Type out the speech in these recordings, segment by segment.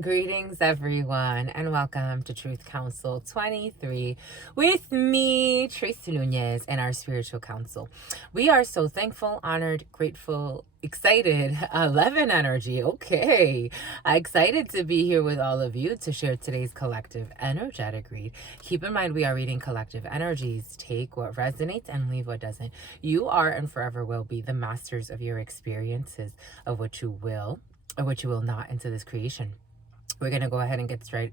Greetings, everyone, and welcome to Truth Council 23 with me, Tracy Nunez, and our spiritual council. We are so thankful, honored, grateful, excited, 11 energy. Okay, excited to be here with all of you to share today's collective energetic read. Keep in mind, we are reading collective energies. Take what resonates and leave what doesn't. You are and forever will be the masters of your experiences, of what you will or what you will not into this creation. We're going to go ahead and get stride.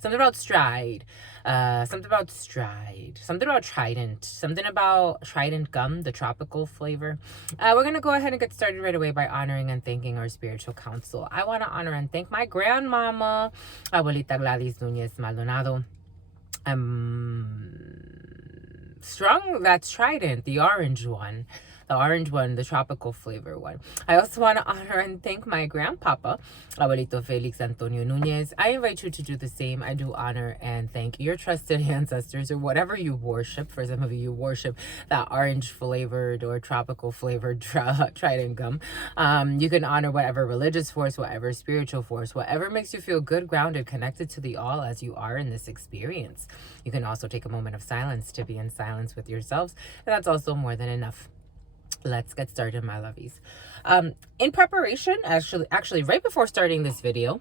Something about stride. Something about stride. Something about trident. Something about trident gum, the tropical flavor. We're going to go ahead and get started right away by honoring and thanking our spiritual council. I want to honor and thank my grandmama, Abuelita Gladys Nunez Maldonado. Strung that trident, the orange one. The tropical flavor one. I also want to honor and thank my grandpapa, Abuelito Felix Antonio Nunez. I invite you to do the same. I do honor and thank your trusted ancestors or whatever you worship. For some of you worship that orange flavored or tropical flavored trident gum. You can honor whatever religious force, whatever spiritual force, whatever makes you feel good, grounded, connected to the all as you are in this experience. You can also take a moment of silence to be in silence with yourselves, and that's also more than enough. Let's get started, my lovies. In preparation, actually right before starting this video,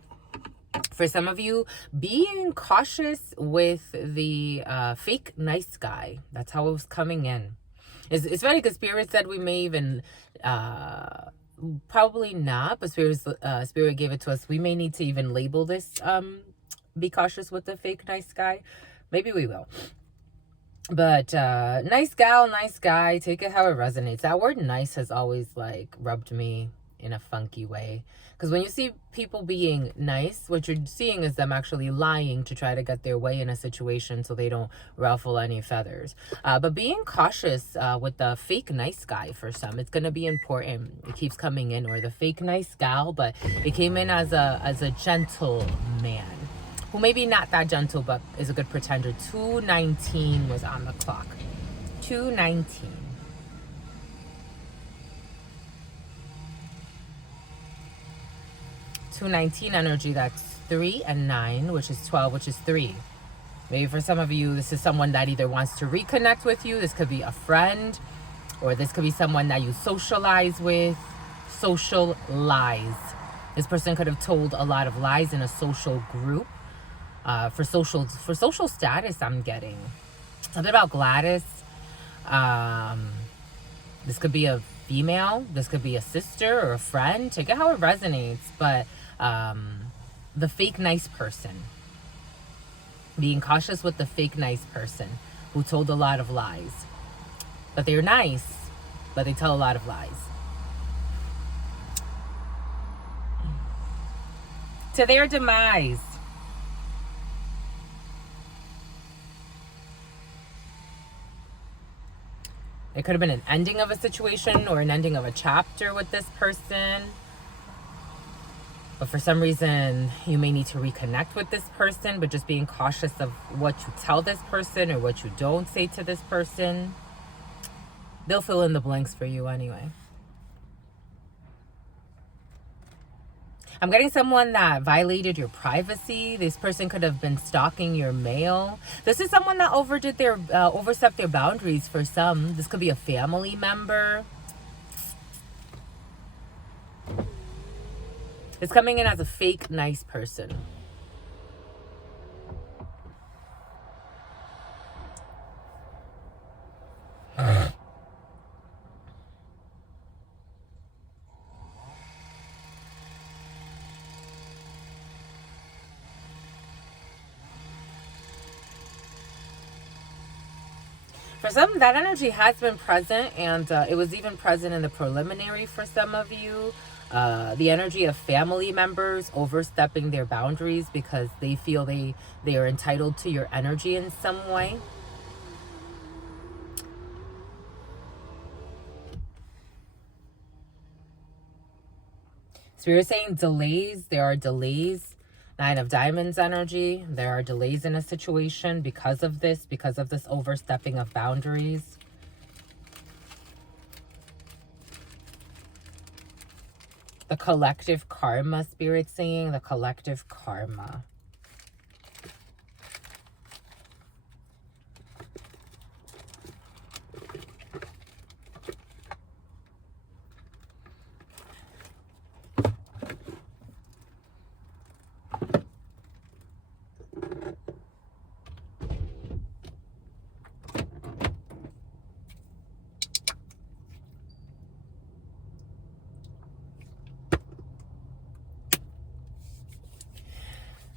for some of you, being cautious with the fake nice guy. That's how it was coming in. It's funny because Spirit said we may even, probably not, but Spirit gave it to us. We may need to even label this, be cautious with the fake nice guy. Maybe we will. But nice gal, nice guy, take it how it resonates. That word nice has always like rubbed me in a funky way. Because when you see people being nice, what you're seeing is them actually lying to try to get their way in a situation so they don't ruffle any feathers. But being cautious with the fake nice guy for some, it's going to be important. It keeps coming in. Or the fake nice gal, but it came in as a gentle man. Who maybe not that gentle, but is a good pretender. 219 was on the clock. 219. 219 energy, that's 3 and 9, which is 12, which is 3. Maybe for some of you, this is someone that either wants to reconnect with you. This could be a friend, or this could be someone that you socialize with. Social lies. This person could have told a lot of lies in a social group. For social status, I'm getting something about Gladys. This could be a female, this could be a sister or a friend. Take it how it resonates. But the fake nice person, being cautious with the fake nice person who told a lot of lies. But they're nice, but they tell a lot of lies. To their demise. It could have been an ending of a situation or an ending of a chapter with this person. But for some reason, you may need to reconnect with this person, but just being cautious of what you tell this person or what you don't say to this person. They'll fill in the blanks for you anyway. I'm getting someone that violated your privacy. This person could have been stalking your mail. This is someone that overstepped their boundaries for some. This could be a family member. It's coming in as a fake nice person. For some, that energy has been present, and it was even present in the preliminary for some of you. The energy of family members overstepping their boundaries because they feel they are entitled to your energy in some way. Spirit saying delays. There are delays. 9 of Diamonds energy. There are delays in a situation because of this overstepping of boundaries. The collective karma, Spirit saying, the collective karma.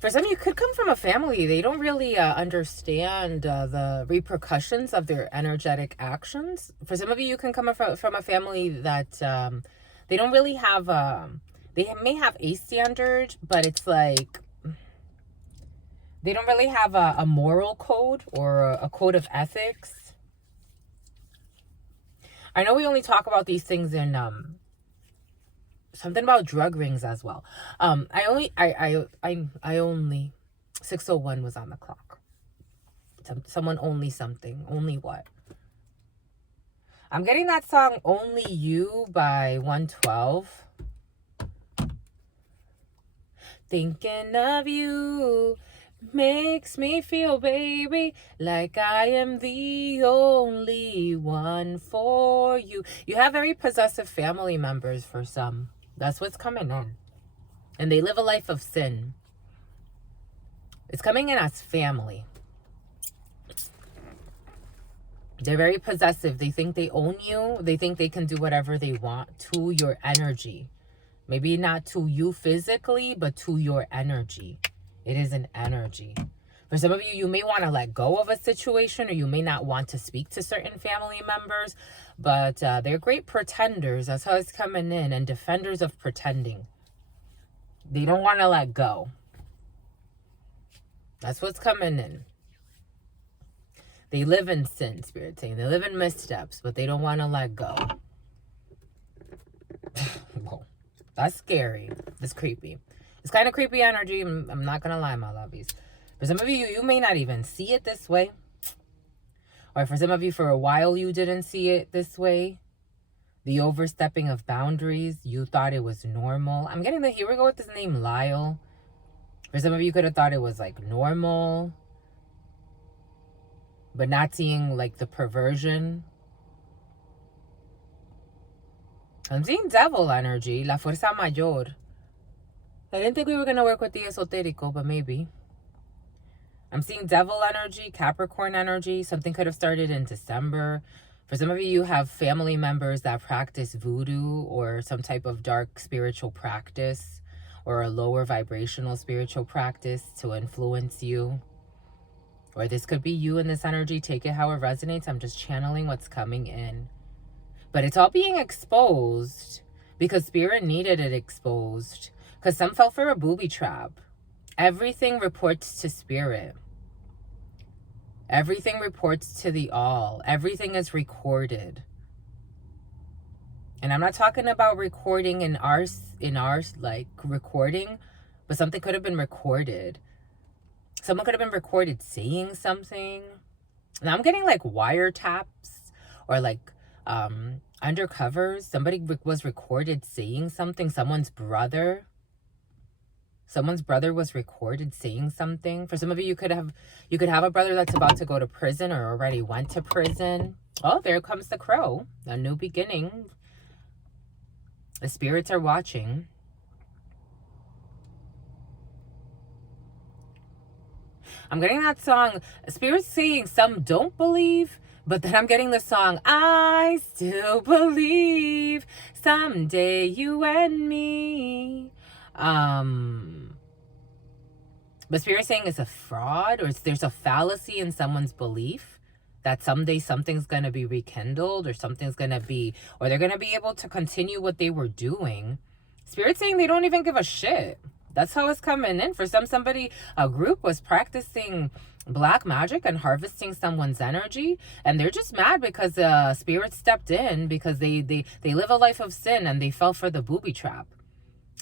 For some, you could come from a family. They don't really understand the repercussions of their energetic actions. For some of you, you can come from a family that they don't really have, they may have a standard, but it's like, they don't really have a moral code or a code of ethics. I know we only talk about these things in something about drug rings as well. I only 6:01 was on the clock. Someone only something. Only what? I'm getting that song Only You by 112. Thinking of you makes me feel, baby, like I am the only one for you. You have very possessive family members for some. That's what's coming in. And they live a life of sin. It's coming in as family. They're very possessive. They think they own you. They think they can do whatever they want to your energy. Maybe not to you physically, but to your energy. It is an energy. For some of you, you may want to let go of a situation, or you may not want to speak to certain family members, but they're great pretenders. That's how it's coming in, and defenders of pretending. They don't want to let go. That's what's coming in. They live in sin, Spirit saying. They live in missteps, but they don't want to let go. Whoa. That's scary. That's creepy. It's kind of creepy energy. I'm not going to lie, my lovies. For some of you, you may not even see it this way. Or for some of you, for a while, you didn't see it this way. The overstepping of boundaries, you thought it was normal. I'm getting here we go with this name, Lyle. For some of you, could have thought it was like normal, but not seeing like the perversion. I'm seeing devil energy, la fuerza mayor. I didn't think we were going to work with the esoterico, but maybe. I'm seeing devil energy, Capricorn energy. Something could have started in December. For some of you, you have family members that practice voodoo or some type of dark spiritual practice or a lower vibrational spiritual practice to influence you. Or this could be you in this energy. Take it how it resonates. I'm just channeling what's coming in. But it's all being exposed because Spirit needed it exposed. Because some fell for a booby trap. Everything reports to Spirit. Everything reports to the all. Everything is recorded. And I'm not talking about recording in our like recording, but something could have been recorded. Someone could have been recorded saying something. Now I'm getting like wiretaps or like undercovers. Somebody was recorded saying something. Someone's brother was recorded saying something. For some of you, you could have a brother that's about to go to prison or already went to prison. Oh, there comes the crow. A new beginning. The spirits are watching. I'm getting that song. Spirit's saying some don't believe, but then I'm getting the song, I still believe someday you and me. But Spirit's saying it's a fraud, or there's a fallacy in someone's belief that someday something's going to be rekindled, or something's going to be, or they're going to be able to continue what they were doing. Spirit's saying they don't even give a shit. That's how it's coming in. For a group was practicing black magic and harvesting someone's energy, and they're just mad because Spirit stepped in because they live a life of sin and they fell for the booby trap.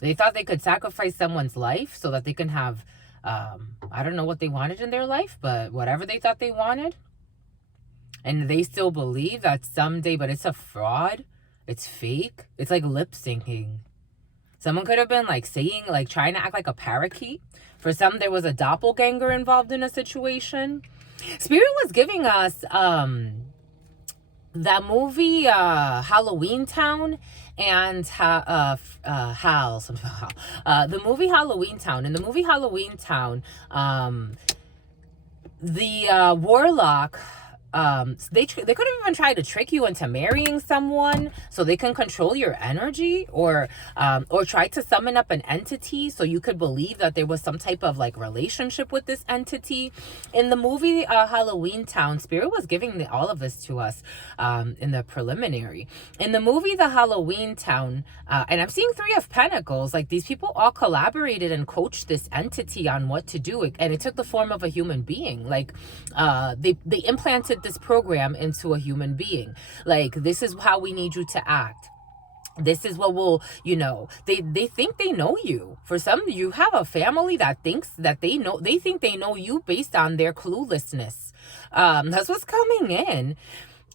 They thought they could sacrifice someone's life so that they can have, I don't know what they wanted in their life, but whatever they thought they wanted. And they still believe that someday, but it's a fraud. It's fake. It's like lip syncing. Someone could have been like saying, like trying to act like a parakeet. For some, there was a doppelganger involved in a situation. Spirit was giving us that movie Halloween Town and Hal, something Hal. The movie Halloween Town. In the movie Halloween Town, the warlock, they could have even tried to trick you into marrying someone so they can control your energy, or try to summon up an entity so you could believe that there was some type of like relationship with this entity. In the movie Halloween Town, Spirit was giving all of this to us in the preliminary. In the movie The Halloween Town, and I'm seeing Three of Pentacles, like these people all collaborated and coached this entity on what to do, and it took the form of a human being. Like they implanted this program into a human being. Like, this is how we need you to act. This is what will, they think they know you. For some, you have a family that thinks that they think they know you based on their cluelessness. That's what's coming in.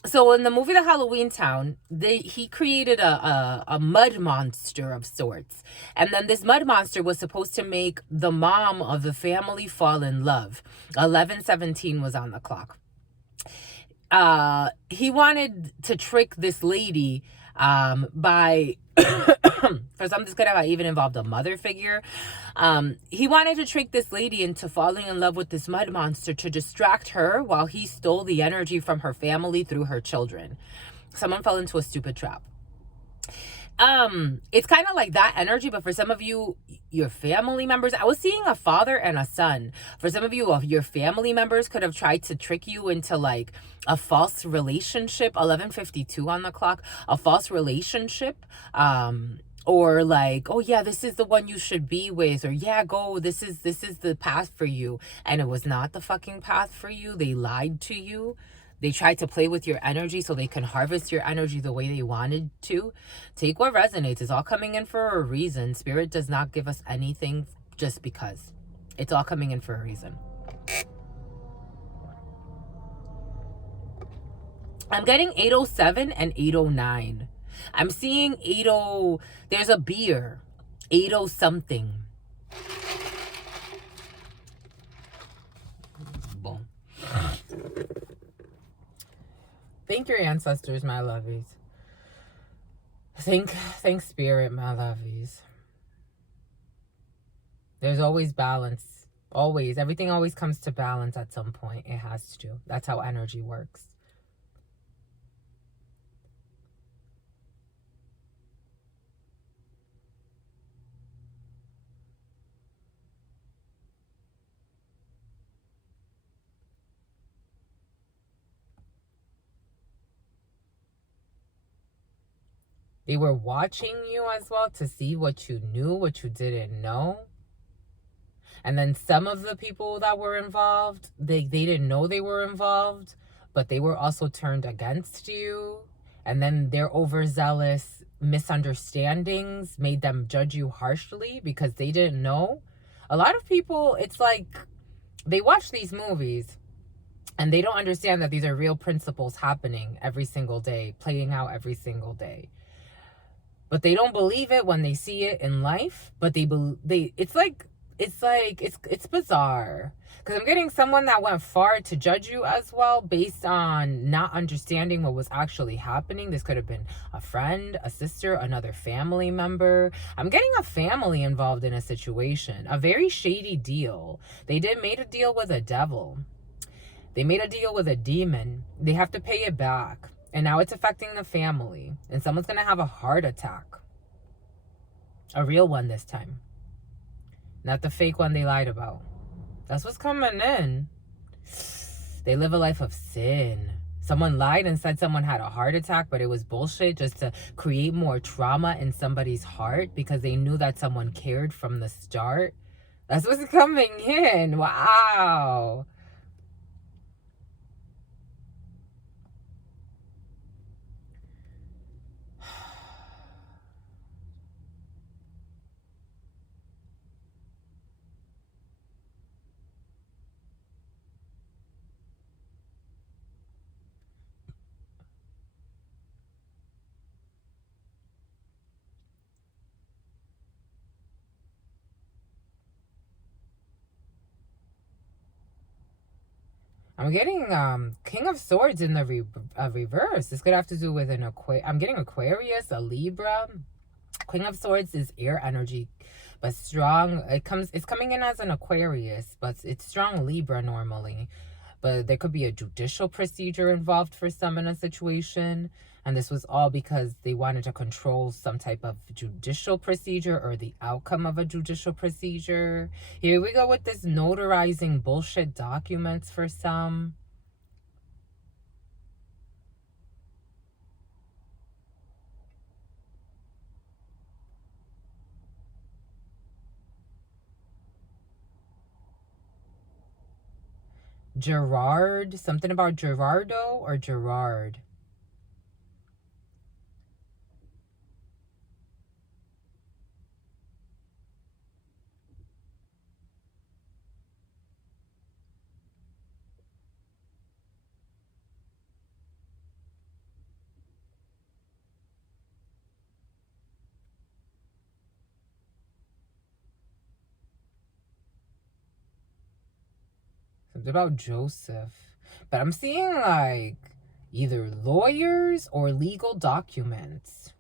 So in the movie The Halloween Town, he created a mud monster of sorts. And then this mud monster was supposed to make the mom of the family fall in love. 11:17 was on the clock. He wanted to trick this lady by for some, this could have even involved a mother figure. He wanted to trick this lady into falling in love with this mud monster to distract her while he stole the energy from her family through her children. Someone fell into a stupid trap. It's kind of like that energy, but for some of you, your family members, I was seeing a father and a son. For some of you, your family members could have tried to trick you into like a false relationship. 11:52 on the clock, a false relationship. Or like, oh yeah, this is the one you should be with, or yeah, go, this is the path for you. And it was not the fucking path for you. They lied to you. They tried to play with your energy so they can harvest your energy the way they wanted to. Take what resonates. It's all coming in for a reason. Spirit does not give us anything just because. It's all coming in for a reason. I'm getting 807 and 809. I'm seeing 80. There's a beer. 80 something. Boom. Thank your ancestors, my lovies. Thank spirit, my lovies. There's always balance. Always. Everything always comes to balance at some point. It has to. That's how energy works. They were watching you as well to see what you knew, what you didn't know. And then some of the people that were involved, they didn't know they were involved, but they were also turned against you. And then their overzealous misunderstandings made them judge you harshly because they didn't know. A lot of people, it's like they watch these movies and they don't understand that these are real principles happening every single day, playing out every single day. But they don't believe it when they see it in life. But it's bizarre. Because I'm getting someone that went far to judge you as well based on not understanding what was actually happening. This could have been a friend, a sister, another family member. I'm getting a family involved in a situation. A very shady deal. They made a deal with a devil. They made a deal with a demon. They have to pay it back. And now it's affecting the family. And someone's going to have a heart attack. A real one this time. Not the fake one they lied about. That's what's coming in. They live a life of sin. Someone lied and said someone had a heart attack, but it was bullshit just to create more trauma in somebody's heart because they knew that someone cared from the start. That's what's coming in. Wow. I'm getting King of Swords in the reverse. This could have to do with an I'm getting Aquarius, a Libra. Queen of Swords is air energy, but strong. It's coming in as an Aquarius, but it's strong Libra normally. But there could be a judicial procedure involved for some in a situation. And this was all because they wanted to control some type of judicial procedure or the outcome of a judicial procedure. Here we go with this notarizing bullshit documents for some. Gerard, something about Gerardo or Gerard. Something about Joseph. But I'm seeing like either lawyers or legal documents.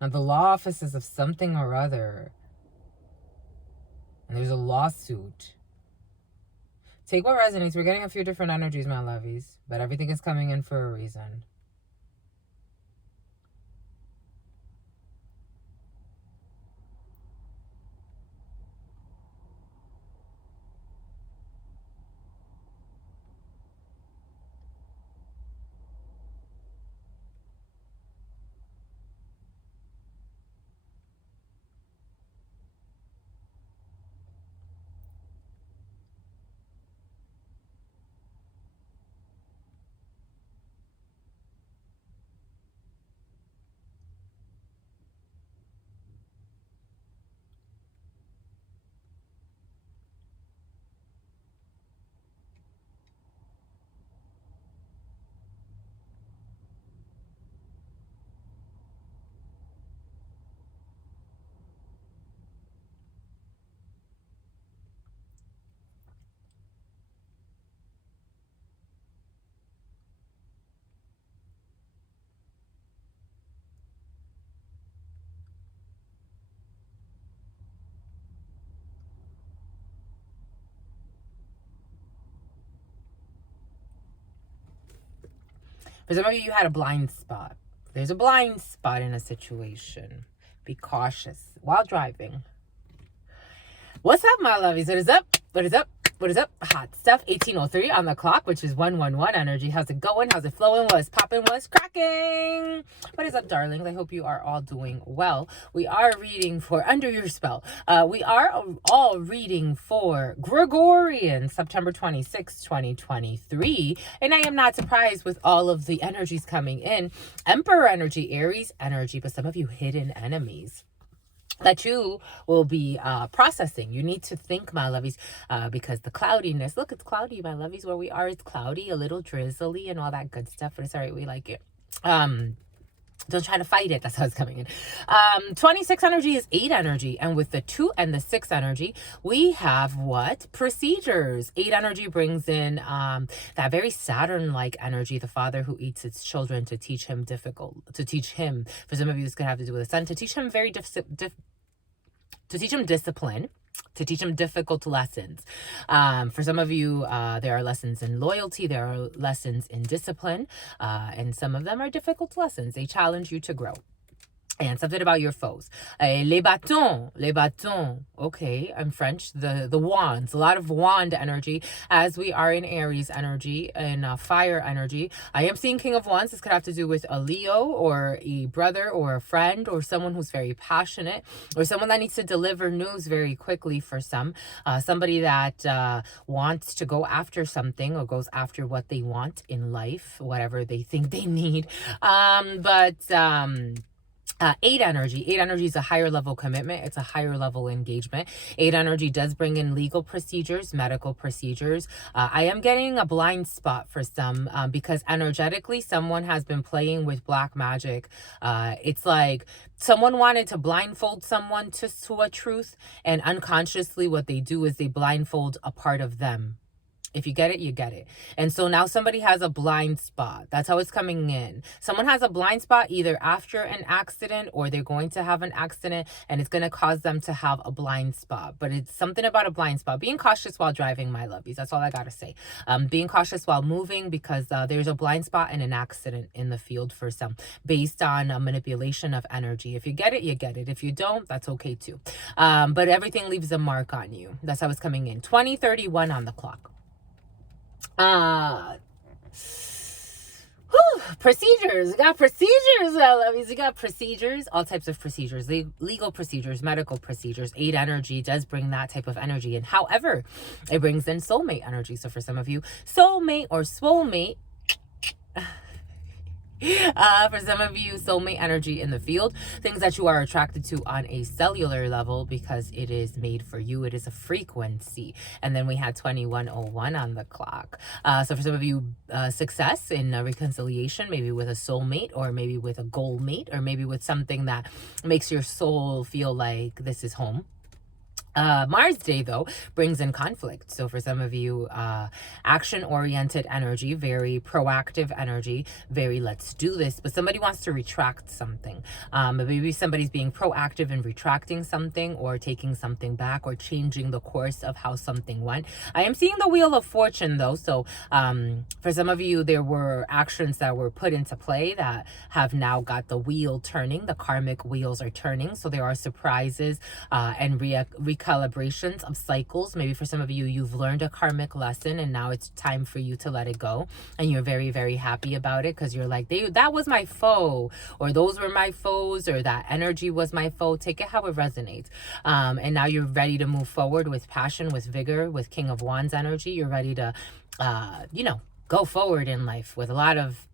Now the law offices of something or other. And there's a lawsuit. Take what resonates. We're getting a few different energies, my lovies. But everything is coming in for a reason. For some of you, you had a blind spot. There's a blind spot in a situation. Be cautious while driving. What's up, my lovies? What is up? What is up? What is up? Hot stuff. 1803 on the clock, which is 111 energy. How's it going? How's it flowing? What's popping? What's cracking? What is up, darlings? I hope you are all doing well. We are reading for Under Your Spell. We are all reading for Gregorian, September 26, 2023. And I am not surprised with all of the energies coming in. Emperor energy, Aries energy, but some of you hidden enemies that you will be processing. You need to think, my lovies, because the cloudiness, look, it's cloudy, my lovies, where we are, it's cloudy, a little drizzly and all that good stuff, but it's all right, we like it. Don't try to fight it. That's how it's coming in. 26 energy is 8 energy. And with the 2 and the 6 energy, we have what? Procedures. 8 energy brings in that very Saturn-like energy, the father who eats its children to teach him for some of you, this could have to do with the sun, to teach him discipline, to teach them difficult lessons. For some of you, there are lessons in loyalty, there are lessons in discipline, and some of them are difficult lessons. They challenge you to grow. And something about your foes. Les bâtons. Okay, I'm French. The wands. A lot of wand energy as we are in Aries energy and fire energy. I am seeing King of Wands. This could have to do with a Leo or a brother or a friend or someone who's very passionate or someone that needs to deliver news very quickly for some. Somebody that wants to go after something or goes after what they want in life, whatever they think they need. 8 energy. 8 energy is a higher level commitment. It's a higher level engagement. 8 energy does bring in legal procedures, medical procedures. I am getting a blind spot for some because energetically someone has been playing with black magic. It's like someone wanted to blindfold someone to a truth, and unconsciously what they do is they blindfold a part of them. If you get it, you get it. And so now somebody has a blind spot. That's how it's coming in. Someone has a blind spot either after an accident or they're going to have an accident and it's going to cause them to have a blind spot. But it's something about a blind spot. Being cautious while driving, my lovies. That's all I got to say. Being cautious while moving because there's a blind spot and an accident in the field for some based on manipulation of energy. If you get it, you get it. If you don't, that's okay too. But everything leaves a mark on you. That's how it's coming in. 2031 on the clock. Procedures. You got procedures, lovies. You got procedures, all types of procedures, legal procedures, medical procedures. 8 energy does bring that type of energy in. However, it brings in soulmate energy. So for some of you, soulmate or soulmate. For some of you, soulmate energy in the field, things that you are attracted to on a cellular level because it is made for you. It is a frequency. And then we had 2101 on the clock. So for some of you, success in reconciliation, maybe with a soulmate or maybe with a goal mate or maybe with something that makes your soul feel like this is home. Mars Day, though, brings in conflict. So for some of you, action-oriented energy, very proactive energy, very let's do this. But somebody wants to retract something. Maybe somebody's being proactive in retracting something or taking something back or changing the course of how something went. I am seeing the Wheel of Fortune, though. So for some of you, there were actions that were put into play that have now got the wheel turning. The karmic wheels are turning. So there are surprises and recalibrations of cycles. Maybe for some of you, you've learned a karmic lesson and now it's time for you to let it go. And you're very, very happy about it because you're like, that was my foe, or those were my foes, or that energy was my foe. Take it how it resonates. And now you're ready to move forward with passion, with vigor, with King of Wands energy. You're ready to, go forward in life with a lot of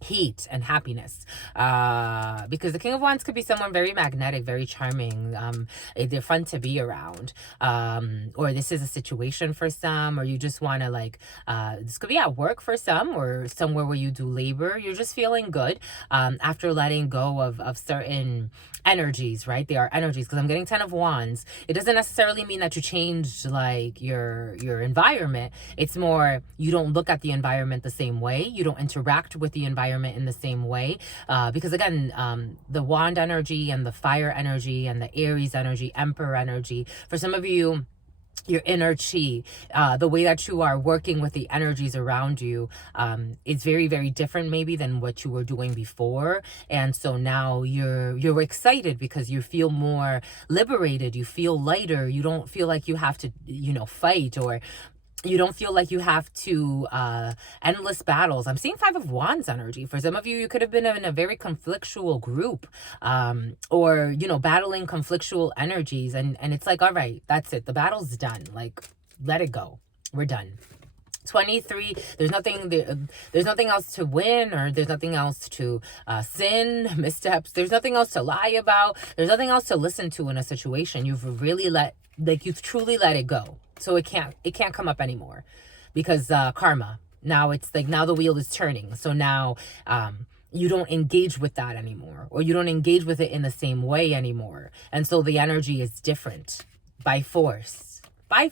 heat and happiness, because the King of Wands could be someone very magnetic, very charming. They're fun to be around, or this is a situation for some, or you just want to this could be at work for some, or somewhere where you do labor. You're just feeling good after letting go of certain energies, right? They are energies, because I'm getting 10 of Wands. It doesn't necessarily mean that you change your environment. It's more you don't look at the environment the same way. You don't interact with the environment in the same way, because again, the Wand energy and the fire energy and the Aries energy, Emperor energy, for some of you, your inner chi, the way that you are working with the energies around you, is very, very different maybe than what you were doing before. And so now you're excited because you feel more liberated, you feel lighter, you don't feel like you have to, fight, or you don't feel like you have to endless battles. I'm seeing 5 of Wands energy. For some of you, you could have been in a very conflictual group, or battling conflictual energies, and it's like, all right, that's it, the battle's done, like, let it go, we're done. 23, there's nothing else to win, or there's nothing else to sin, missteps, there's nothing else to lie about, there's nothing else to listen to in a situation. You've really you've truly let it go. So it can't come up anymore, because karma, now it's like, now the wheel is turning. So now you don't engage with that anymore, or you don't engage with it in the same way anymore. And so the energy is different by force. By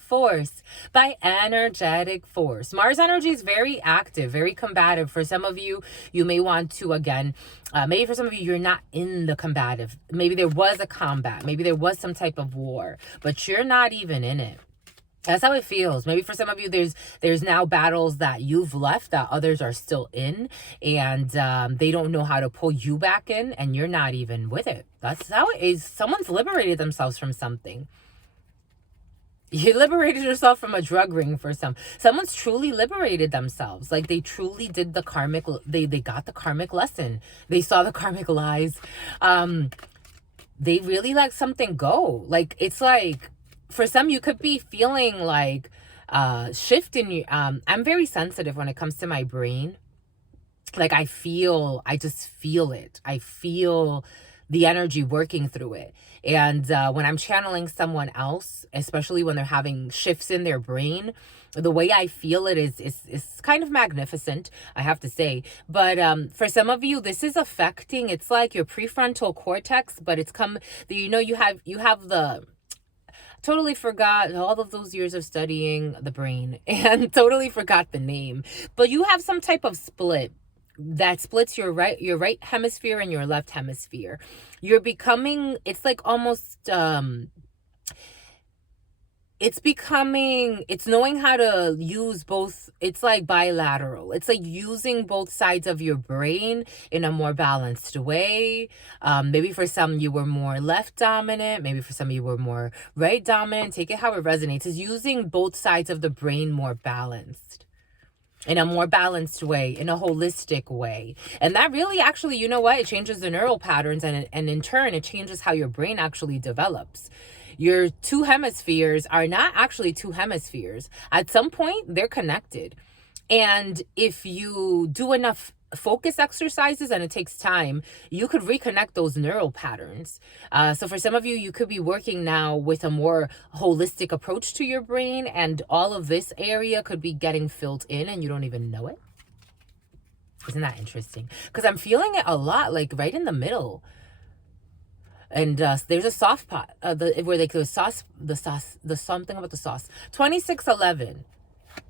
energetic force. Mars energy is very active, very combative. For some of you, you may want to, again, maybe for some of you, you're not in the combative. Maybe there was a combat. Maybe there was some type of war, but you're not even in it. That's how it feels. Maybe for some of you, there's now battles that you've left that others are still in, and they don't know how to pull you back in, and you're not even with it. That's how it is. Someone's liberated themselves from something. You liberated yourself from a drug ring for some. Someone's truly liberated themselves. Like, they truly did the karmic, they got the karmic lesson. They saw the karmic lies. They really let something go. Like, it's like, for some, you could be feeling like shift in you. I'm very sensitive when it comes to my brain. Like, I just feel it. I feel the energy working through it. And when I'm channeling someone else, especially when they're having shifts in their brain, the way I feel it is kind of magnificent, I have to say. But for some of you, this is affecting, it's like your prefrontal cortex, but it's you have the totally forgot all of those years of studying the brain and totally forgot the name. But you have some type of split that splits your right hemisphere and your left hemisphere. You're becoming, it's like almost it's knowing how to use both. It's like bilateral. It's like using both sides of your brain in a more balanced way. Maybe for some you were more left dominant, maybe for some you were more right dominant. Take it how it resonates. Is using both sides of the brain more balanced, in a more balanced way, in a holistic way. And that really actually, you know what, it changes the neural patterns, and in turn it changes how your brain actually develops. Your two hemispheres are not actually two hemispheres. At some point, they're connected. And if you do enough focus exercises, and it takes time, you could reconnect those neural patterns. So for some of you, you could be working now with a more holistic approach to your brain, and all of this area could be getting filled in and you don't even know it. Isn't that interesting? Because I'm feeling it a lot, like right in the middle. And there's a soft pot where like the something about the sauce. 2611.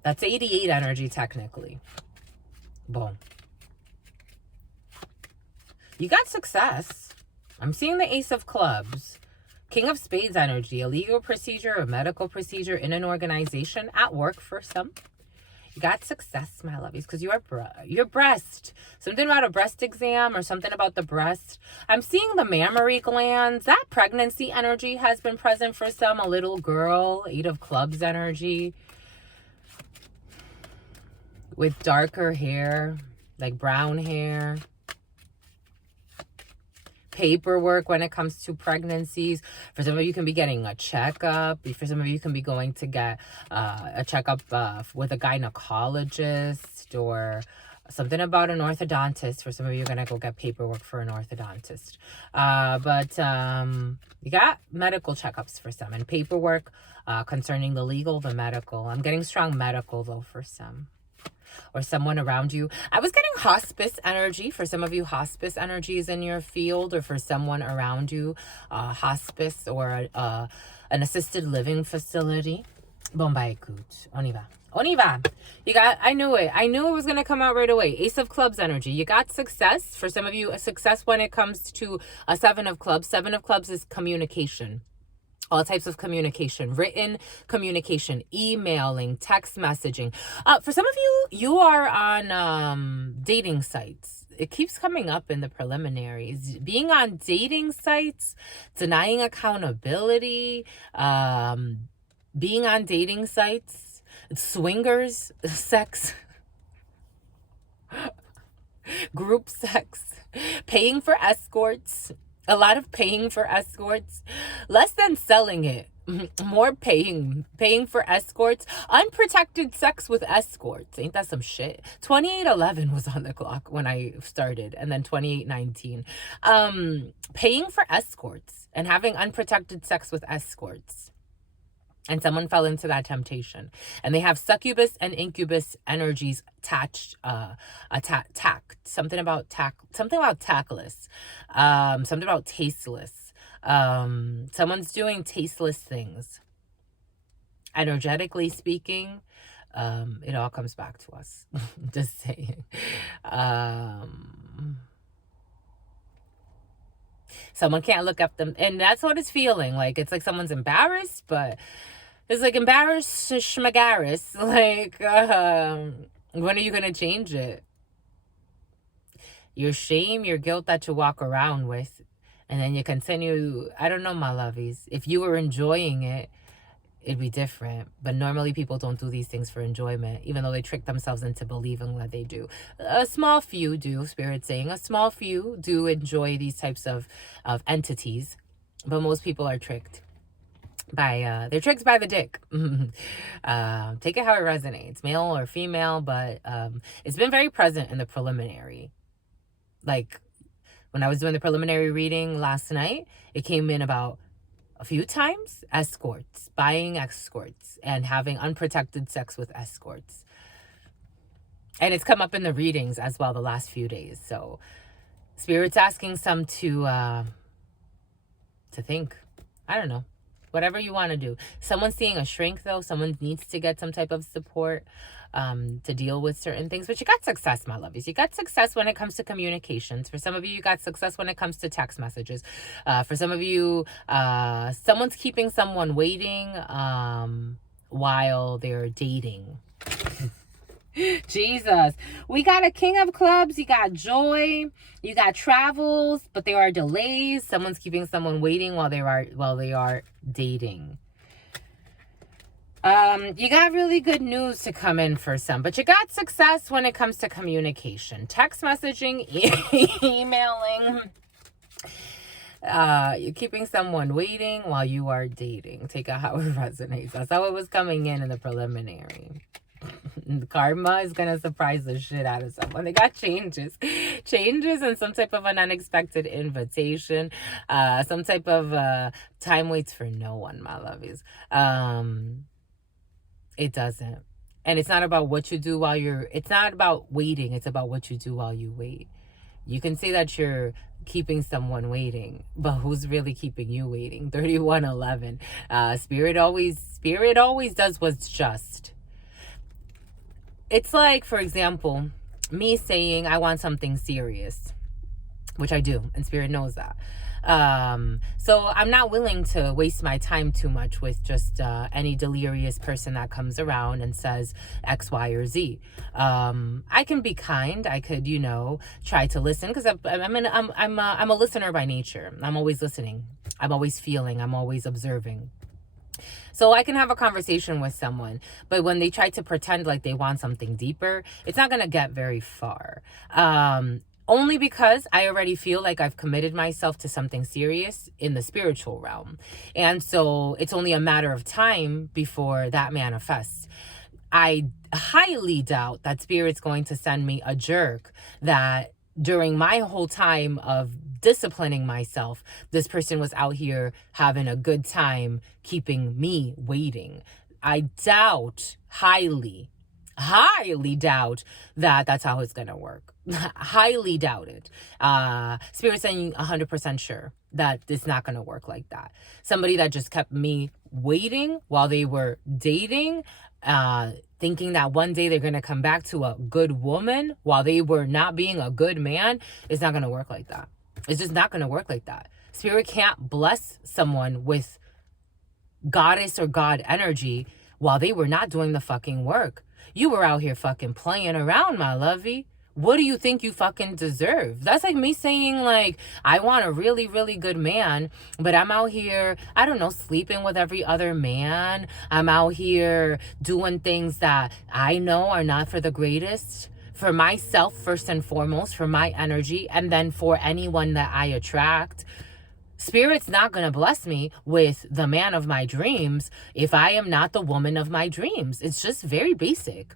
That's 88 energy technically. Boom. You got success. I'm seeing the Ace of Clubs. King of Spades energy. A legal procedure, a medical procedure in an organization, at work for some. You got success, my lovies, because your breast. Something about a breast exam or something about the breast. I'm seeing the mammary glands. That pregnancy energy has been present for some. A little girl. 8 of Clubs energy. With darker hair, like brown hair. Paperwork when it comes to pregnancies. For some of you, can be getting a checkup. For some of you, can be going to get a checkup with a gynecologist, or something about an orthodontist. For some of you, you're going to go get paperwork for an orthodontist. But you got medical checkups for some, and paperwork concerning the legal, the medical. I'm getting strong medical, though, for some. Or someone around you. I was getting hospice energy. For some of you, hospice energy is in your field, or for someone around you, hospice or an assisted living facility. Bombay good. On y va. On y va. You got, I knew it. I knew it was going to come out right away. Ace of Clubs energy. You got success. For some of you, a success when it comes to a 7 of Clubs. 7 of Clubs is communication. All types of communication, written communication, emailing, text messaging. For some of you, you are on dating sites. It keeps coming up in the preliminaries. Being on dating sites, denying accountability, being on dating sites, swingers, sex, group sex, paying for escorts. A lot of paying for escorts, less than selling it, more paying for escorts, unprotected sex with escorts. Ain't that some shit? 2811 was on the clock when I started, and then 2819. Paying for escorts and having unprotected sex with escorts. And someone fell into that temptation. And they have succubus and incubus energies attached, tact. Something about tactless. Something about tasteless. Someone's doing tasteless things. Energetically speaking, it all comes back to us. Just saying. Someone can't look up them. And that's what it's feeling like. It's like someone's embarrassed, but... It's like embarrassed schmagaris. Like, when are you going to change it? Your shame, your guilt that you walk around with. And then you continue. I don't know, my lovies. If you were enjoying it, it'd be different. But normally people don't do these things for enjoyment, even though they trick themselves into believing that they do. A small few do, Spirit's saying. A small few do enjoy these types of entities. But most people are tricked. They're tricked by the dick. Take it how it resonates, male or female, but it's been very present in the preliminary. Like when I was doing the preliminary reading last night, it came in about a few times. Escorts, buying escorts, and having unprotected sex with escorts. And it's come up in the readings as well the last few days. So Spirit's asking some to think. I don't know. whatever you want to do. Someone's seeing a shrink, though. Someone needs to get some type of support to deal with certain things. But you got success, my lovies. You got success when it comes to communications. For some of you got success when it comes to text messages. For some of you, someone's keeping someone waiting while they're dating. Jesus. We got a King of Clubs. You got joy. You got travels, but there are delays. Someone's keeping someone waiting while they are dating. You got really good news to come in for some, but you got success when it comes to communication, text messaging, emailing. You're keeping someone waiting while you are dating. Take out how it resonates. That's how it was coming in the preliminary. Karma is gonna surprise the shit out of someone. They got changes and some type of an unexpected invitation, some type of time waits for no one, my lovies. It doesn't. And it's not about what you do it's not about waiting. It's about what you do while you wait. You can say that you're keeping someone waiting, but who's really keeping you waiting? 3111. Spirit always does what's just. It's like, for example, me saying I want something serious, which I do, and Spirit knows that. So I'm not willing to waste my time too much with just any delirious person that comes around and says X, Y, or Z. I can be kind. I could, try to listen, because I'm a listener by nature. I'm always listening. I'm always feeling. I'm always observing. So I can have a conversation with someone, but when they try to pretend like they want something deeper, it's not going to get very far. Only because I already feel like I've committed myself to something serious in the spiritual realm. And so it's only a matter of time before that manifests. I highly doubt that Spirit's going to send me a jerk that during my whole time of disciplining myself, this person was out here having a good time keeping me waiting. I doubt, highly doubt that that's how it's going to work. Highly doubt it. Spirit saying 100% sure that it's not going to work like that. Somebody that just kept me waiting while they were dating, thinking that one day they're going to come back to a good woman while they were not being a good man, it's not going to work like that. It's just not going to work like that. Spirit can't bless someone with goddess or God energy while they were not doing the fucking work. You were out here fucking playing around, my lovey. What do you think you fucking deserve? That's like me saying, like, I want a really, really good man, but I'm out here, I don't know, sleeping with every other man. I'm out here doing things that I know are not for the greatest. For myself, first and foremost, for my energy, and then for anyone that I attract. Spirit's not going to bless me with the man of my dreams if I am not the woman of my dreams. It's just very basic.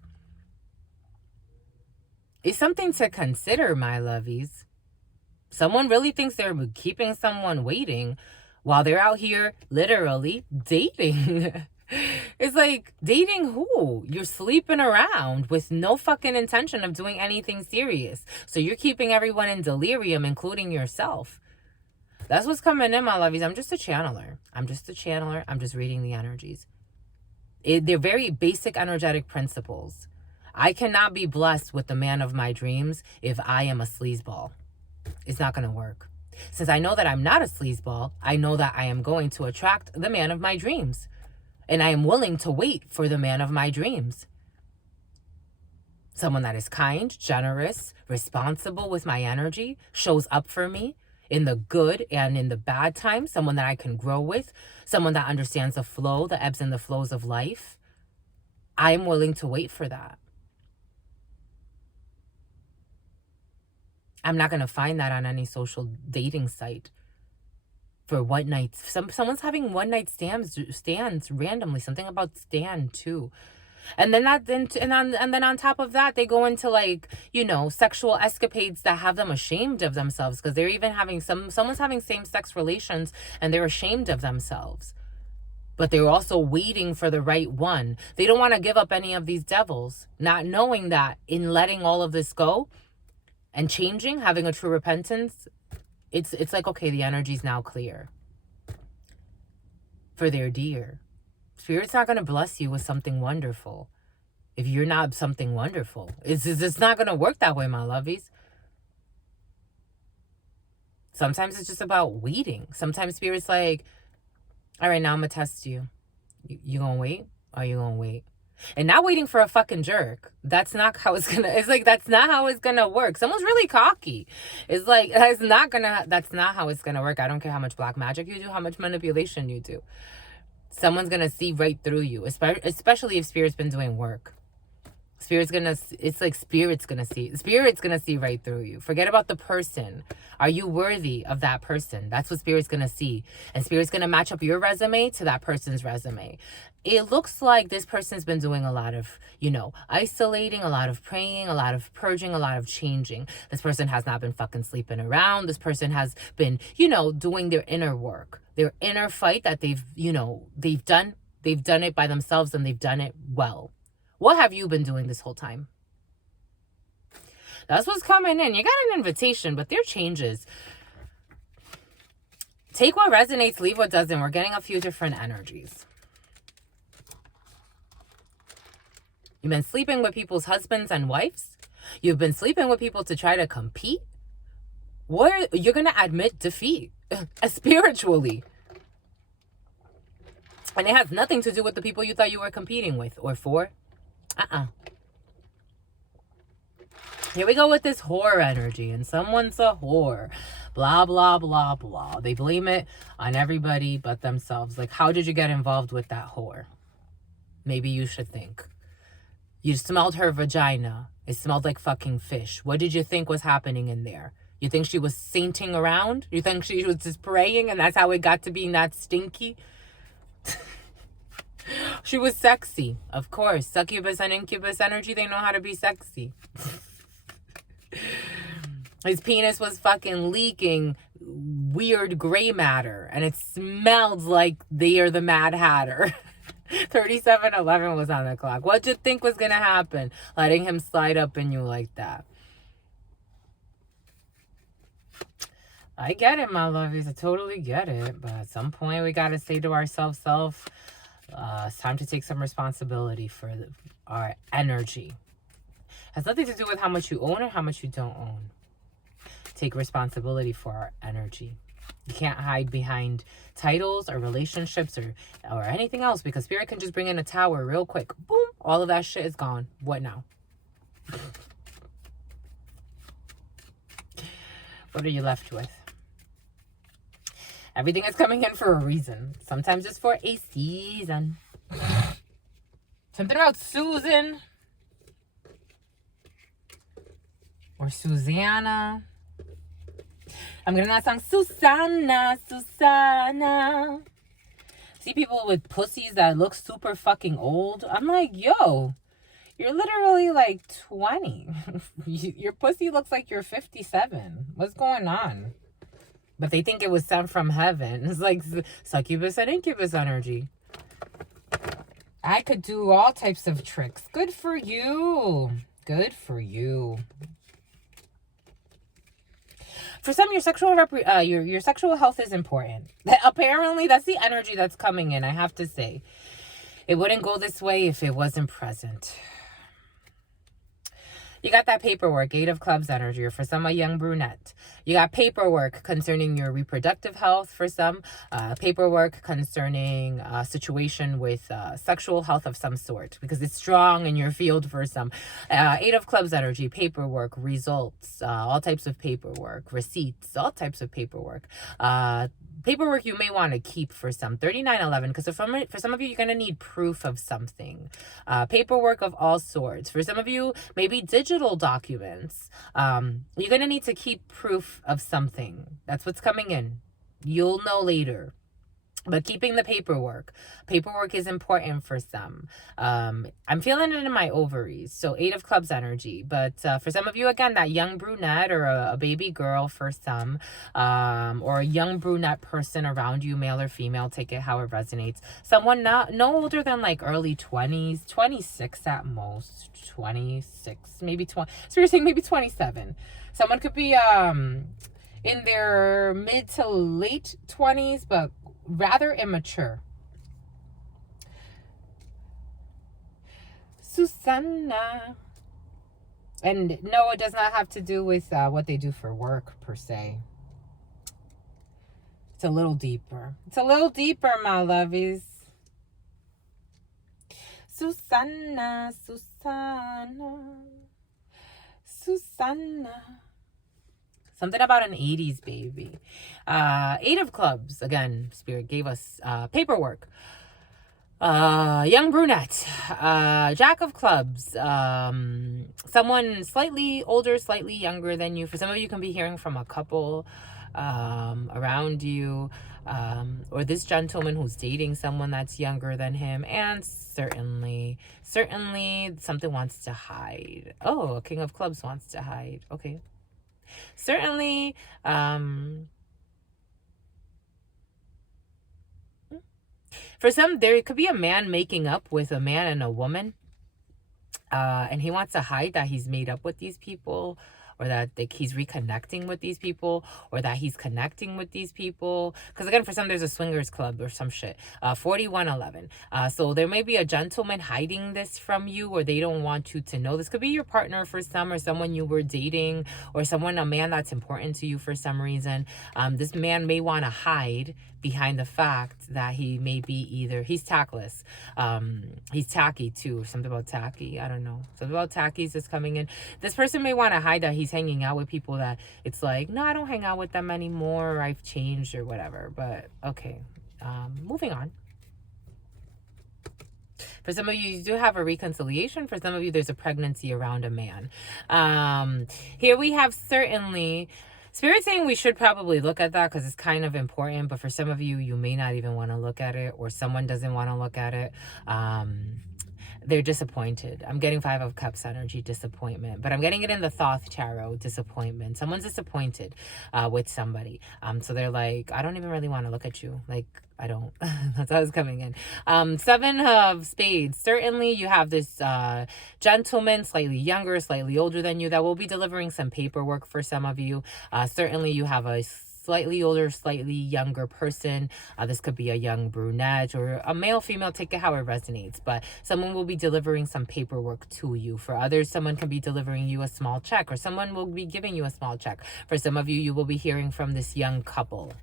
It's something to consider, my lovies. Someone really thinks they're keeping someone waiting while they're out here literally dating. It's like, dating who? You're sleeping around with no fucking intention of doing anything serious. So you're keeping everyone in delirium, including yourself. That's what's coming in, my lovies. I'm just a channeler. I'm just reading the energies. They're very basic energetic principles. I cannot be blessed with the man of my dreams if I am a sleazeball. It's not going to work. Since I know that I'm not a sleazeball, I know that I am going to attract the man of my dreams. And I am willing to wait for the man of my dreams. Someone that is kind, generous, responsible with my energy, shows up for me in the good and in the bad times. Someone that I can grow with. Someone that understands the flow, the ebbs and the flows of life. I am willing to wait for that. I'm not going to find that on any social dating site. For one night, someone's having one night stands randomly. Something about stand too, and then on top of that, they go into sexual escapades that have them ashamed of themselves because they're even having someone's having same-sex relations and they're ashamed of themselves, but they're also waiting for the right one. They don't want to give up any of these devils, not knowing that in letting all of this go and changing, having a true repentance. It's like, okay, the energy's now clear. for their dear. Spirit's not going to bless you with something wonderful if you're not something wonderful. It's not going to work that way, my lovies. Sometimes it's just about waiting. Sometimes Spirit's like, all right, now I'm going to test you. You going to wait? Are you going to wait? And not waiting for a fucking jerk. That's not how it's gonna, it's like, that's not how it's gonna work. Someone's really cocky. It's like, that's not how it's gonna work. I don't care how much black magic you do, how much manipulation you do. Someone's gonna see right through you, especially if Spirit's been doing work. Spirit's gonna see right through you. Forget about the person. Are you worthy of that person? That's what Spirit's gonna see. And Spirit's gonna match up your resume to that person's resume. It looks like this person's been doing a lot of, isolating, a lot of praying, a lot of purging, a lot of changing. This person has not been fucking sleeping around. This person has been, doing their inner work, their inner fight that they've done it by themselves, and they've done it well. What have you been doing this whole time? That's what's coming in. You got an invitation, but there are changes. Take what resonates, leave what doesn't. We're getting a few different energies. You've been sleeping with people's husbands and wives. You've been sleeping with people to try to compete. You're going to admit defeat spiritually. And it has nothing to do with the people you thought you were competing with or for. Here we go with this whore energy, and someone's a whore. Blah, blah, blah, blah. They blame it on everybody but themselves. Like, how did you get involved with that whore? Maybe you should think. You smelled her vagina. It smelled like fucking fish. What did you think was happening in there? You think she was sainting around? You think she was just praying and that's how it got to being that stinky? She was sexy, of course. Succubus and incubus energy, they know how to be sexy. His penis was fucking leaking weird gray matter, and it smelled like they are the Mad Hatter. 3711 was on the clock. What'd you think was gonna happen? Letting him slide up in you like that. I get it, my lovies. I totally get it. But at some point, we gotta say to ourselves, it's time to take some responsibility for our energy. Has nothing to do with how much you own or how much you don't own. Take responsibility for our energy. You can't hide behind titles or relationships or anything else, because Spirit can just bring in a tower real quick. Boom. All of that shit is gone. What now? What are you left with? Everything is coming in for a reason. Sometimes it's for a season. Something about Susan. Or Susanna. I'm gonna not song Susanna. See people with pussies that look super fucking old. I'm like, yo, you're literally like 20. Your pussy looks like you're 57. What's going on? But they think it was sent from heaven. It's like succubus and incubus energy. I could do all types of tricks. Good for you. Good for you. For some, your sexual health is important. Apparently, that's the energy that's coming in, I have to say. It wouldn't go this way if it wasn't present. You got that paperwork, 8 of Clubs energy, or for some, a young brunette. You got paperwork concerning your reproductive health for some, paperwork concerning a situation with sexual health of some sort, because it's strong in your field for some. 8 of Clubs energy, paperwork, results, all types of paperwork, receipts, all types of paperwork. Paperwork you may want to keep for some. 3911, because for some of you, you're going to need proof of something. Paperwork of all sorts. For some of you, maybe digital documents. You're going to need to keep proof of something. That's what's coming in. You'll know later. But keeping the paperwork is important for some. I'm feeling it in my ovaries. So 8 of Clubs energy. But for some of you, again, that young brunette or a baby girl for some, or a young brunette person around you, male or female, take it how it resonates. Someone no older than like early 20s, 26 at most, 26, maybe 20. So you're saying maybe 27. Someone could be in their mid to late 20s, but rather immature. Susanna. And no, it does not have to do with what they do for work, per se. It's a little deeper. It's a little deeper, my lovies. Susanna, Susanna, Susanna. Something about an 80s baby. 8 of clubs. Again, Spirit gave us paperwork. Young brunette. Jack of clubs. Someone slightly older, slightly younger than you. For some of you, can be hearing from a couple around you. Or this gentleman who's dating someone that's younger than him. And certainly something wants to hide. Oh, a king of clubs wants to hide. Okay. Certainly, for some, there could be a man making up with a man and a woman, and he wants to hide that he's made up with these people, or that he's reconnecting with these people, or that he's connecting with these people. Because again, for some, there's a swingers club or some shit. 4111. So there may be a gentleman hiding this from you, or they don't want you to know. This could be your partner for some, or someone you were dating, or a man that's important to you for some reason. This man may want to hide behind the fact that he may be he's tactless. He's tacky too. Something about tacky. I don't know. Something about tackies is coming in. This person may want to hide that he's hanging out with people that it's like, no, I don't hang out with them anymore, or I've changed or whatever. But okay, moving on. For some of you, you do have a reconciliation. For some of you, there's a pregnancy around a man. Here we have certainly Spirit saying we should probably look at that because it's kind of important. But for some of you, you may not even want to look at it, or someone doesn't want to look at it. They're disappointed. I'm getting 5 of Cups energy, disappointment. But I'm getting it in the Thoth Tarot, disappointment. Someone's disappointed with somebody. So they're like, I don't even really want to look at you. Like, I don't. That's how it's coming in. 7 of Spades. Certainly you have this gentleman, slightly younger, slightly older than you, that will be delivering some paperwork for some of you. Certainly you have a slightly older, slightly younger person. This could be a young brunette or a male, female, take it how it resonates. But someone will be delivering some paperwork to you. For others, someone can be delivering you a small check, or someone will be giving you a small check. For some of you, you will be hearing from this young couple.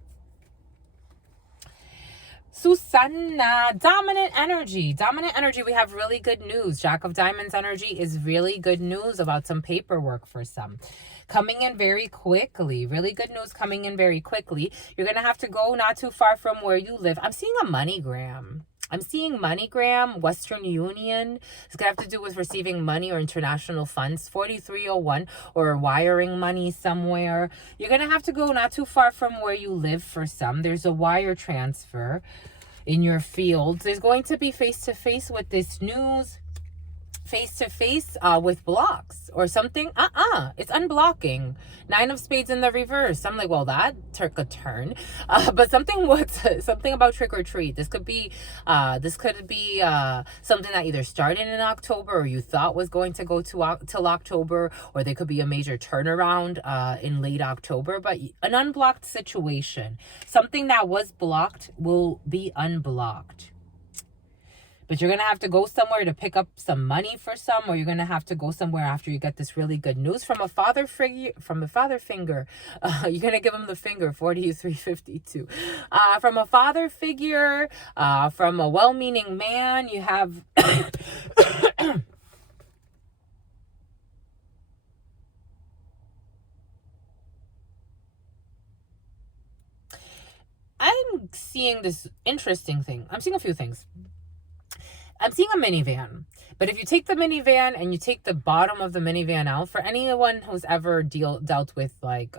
Susanna, dominant energy. Dominant energy, we have really good news. Jack of Diamonds energy is really good news about some paperwork for some. Coming in very quickly. Really good news coming in very quickly. You're going to have to go not too far from where you live. I'm seeing a MoneyGram. I'm seeing MoneyGram, Western Union. It's going to have to do with receiving money or international funds. 4301, or wiring money somewhere. You're going to have to go not too far from where you live for some. There's a wire transfer in your field. There's going to be face-to-face with this news. Face-to-face with blocks or something. It's unblocking. 9 of Spades in the reverse. I'm like, well, that took a turn. But something about trick or treat. This could be something that either started in October, or you thought was going to go till October, or there could be a major turnaround in late October. But an unblocked situation. Something that was blocked will be unblocked. But you're going to have to go somewhere to pick up some money for some, or you're going to have to go somewhere after you get this really good news from a father figure, from the father finger. You're going to give him the finger, 4352. From a father figure, from a well-meaning man, you have... I'm seeing this interesting thing. I'm seeing a few things. I'm seeing a minivan, but if you take the minivan and you take the bottom of the minivan out, for anyone who's ever dealt with like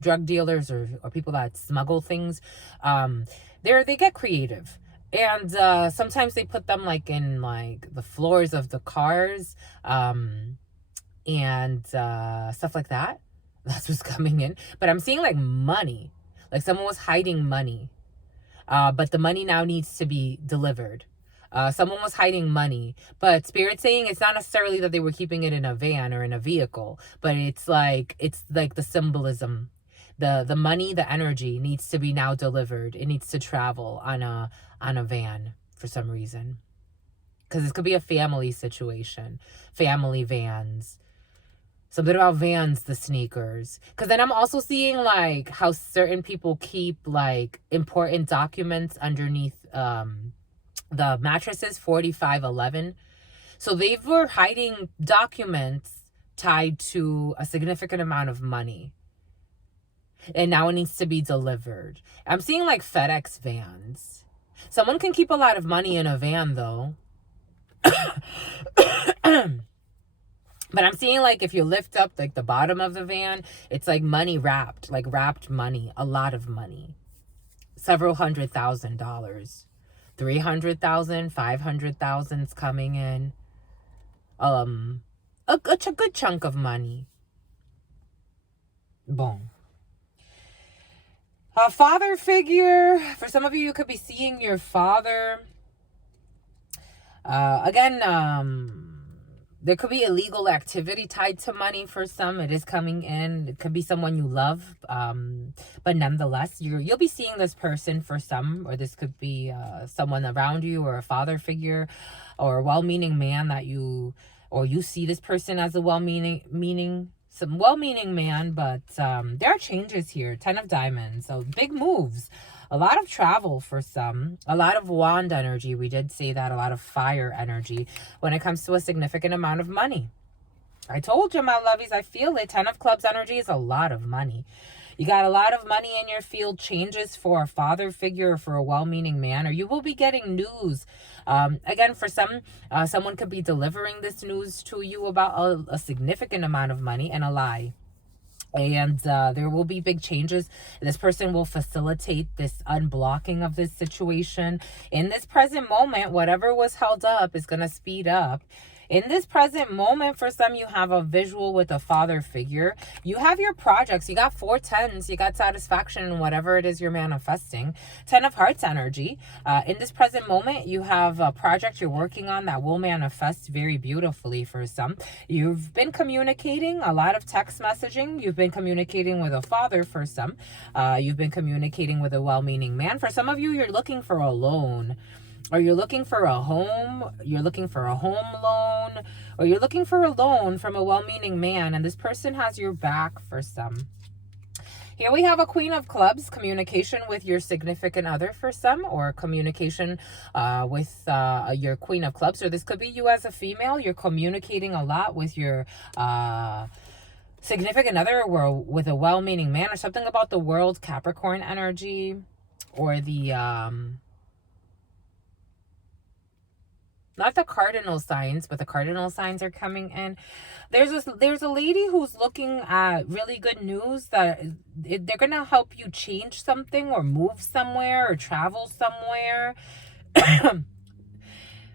drug dealers or people that smuggle things, they get creative, and sometimes they put them like in like the floors of the cars, and stuff like that. That's what's coming in. But I'm seeing like money, like someone was hiding money, but the money now needs to be delivered. Someone was hiding money, but Spirit's saying it's not necessarily that they were keeping it in a van or in a vehicle, but it's like the symbolism, the money, the energy needs to be now delivered. It needs to travel on a van for some reason. because this could be a family situation. Family vans. Something about Vans, the sneakers. Because then I'm also seeing like how certain people keep like important documents underneath the mattresses, 4511. So they were hiding documents tied to a significant amount of money. And now it needs to be delivered. I'm seeing like FedEx vans. Someone can keep a lot of money in a van though. But I'm seeing like if you lift up like the bottom of the van, it's like money wrapped, like wrapped money, a lot of money. Several $100,000. 300,000, 500,000's coming in. A good chunk of money. Boom. A father figure. For some of you, you could be seeing your father. Again, there could be illegal activity tied to money for some. It is coming in. It could be someone you love. But nonetheless, you'll be seeing this person for some, or this could be someone around you, or a father figure, or a well-meaning man that you see this person as a well-meaning man, but there are changes here. 10 of Diamonds. So big moves. A lot of travel for some. A lot of wand energy. We did say that. A lot of fire energy when it comes to a significant amount of money. I told you, my lovies, I feel it. 10 of Clubs energy is a lot of money. You got a lot of money in your field. Changes for a father figure or for a well-meaning man, or you will be getting news. Again, for some, someone could be delivering this news to you about a significant amount of money and a lie. And there will be big changes. This person will facilitate this unblocking of this situation. In this present moment, whatever was held up is going to speed up. In this present moment, for some, you have a visual with a father figure. You have your projects. You got 4 10s. You got satisfaction in whatever it is you're manifesting. 10 of Hearts energy. In this present moment, you have a project you're working on that will manifest very beautifully for some. You've been communicating, a lot of text messaging. You've been communicating with a father for some. You've been communicating with a well-meaning man. For some of you, you're looking for a loan. Or you're looking for a home, you're looking for a home loan, or you're looking for a loan from a well-meaning man, and this person has your back for some. Here we have a Queen of Clubs, communication with your significant other for some, or communication with your Queen of Clubs, or this could be you as a female. You're communicating a lot with your significant other or with a well-meaning man, or something about the world, Capricorn energy, or the... not the cardinal signs, but the cardinal signs are coming in. There's a lady who's looking at really good news that they're going to help you change something or move somewhere or travel somewhere.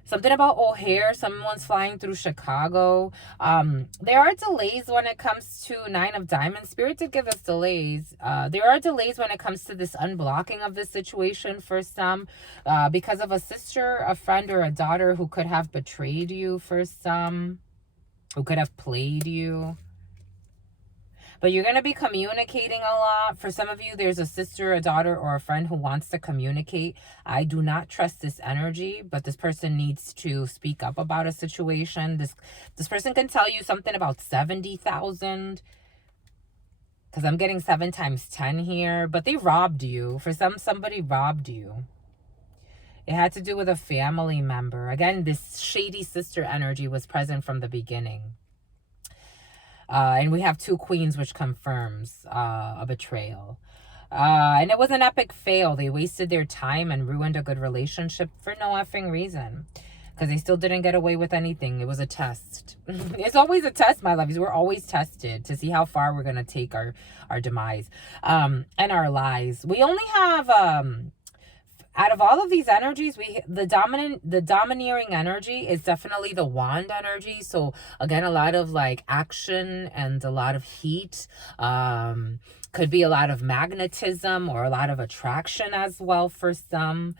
Something about O'Hare. Someone's flying through Chicago. There are delays when it comes to 9 of Diamonds. Spirit did give us delays. There are delays when it comes to this unblocking of this situation for some. Because of a sister, a friend, or a daughter who could have betrayed you for some. Who could have played you. But you're going to be communicating a lot. For some of you, there's a sister, a daughter, or a friend who wants to communicate. I do not trust this energy, but this person needs to speak up about a situation. This person can tell you something about 70,000. Because I'm getting 7 times 10 here. But they robbed you. For some, somebody robbed you. It had to do with a family member. Again, this shady sister energy was present from the beginning. And we have 2 queens, which confirms a betrayal. And it was an epic fail. They wasted their time and ruined a good relationship for no effing reason. Because they still didn't get away with anything. It was a test. It's always a test, my lovies. We're always tested to see how far we're going to take our demise and our lies. We only have... out of all of these energies, the domineering energy is definitely the wand energy. So again, a lot of like action and a lot of heat. Could be a lot of magnetism or a lot of attraction as well for some.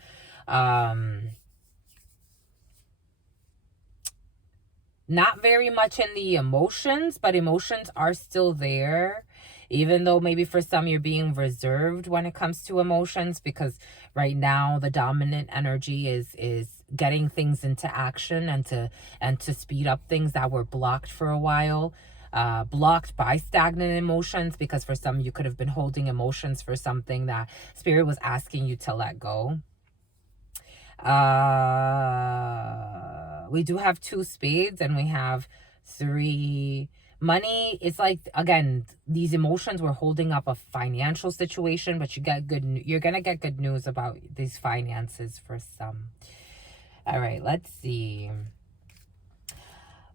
Not very much in the emotions, but emotions are still there. Even though maybe for some you're being reserved when it comes to emotions, because right now the dominant energy is getting things into action and to speed up things that were blocked for a while. Blocked by stagnant emotions, because for some you could have been holding emotions for something that spirit was asking you to let go. We do have 2 spades and we have 3 money. It's like, again, these emotions were holding up a financial situation, but you're gonna get good news about these finances for some. All right, let's see.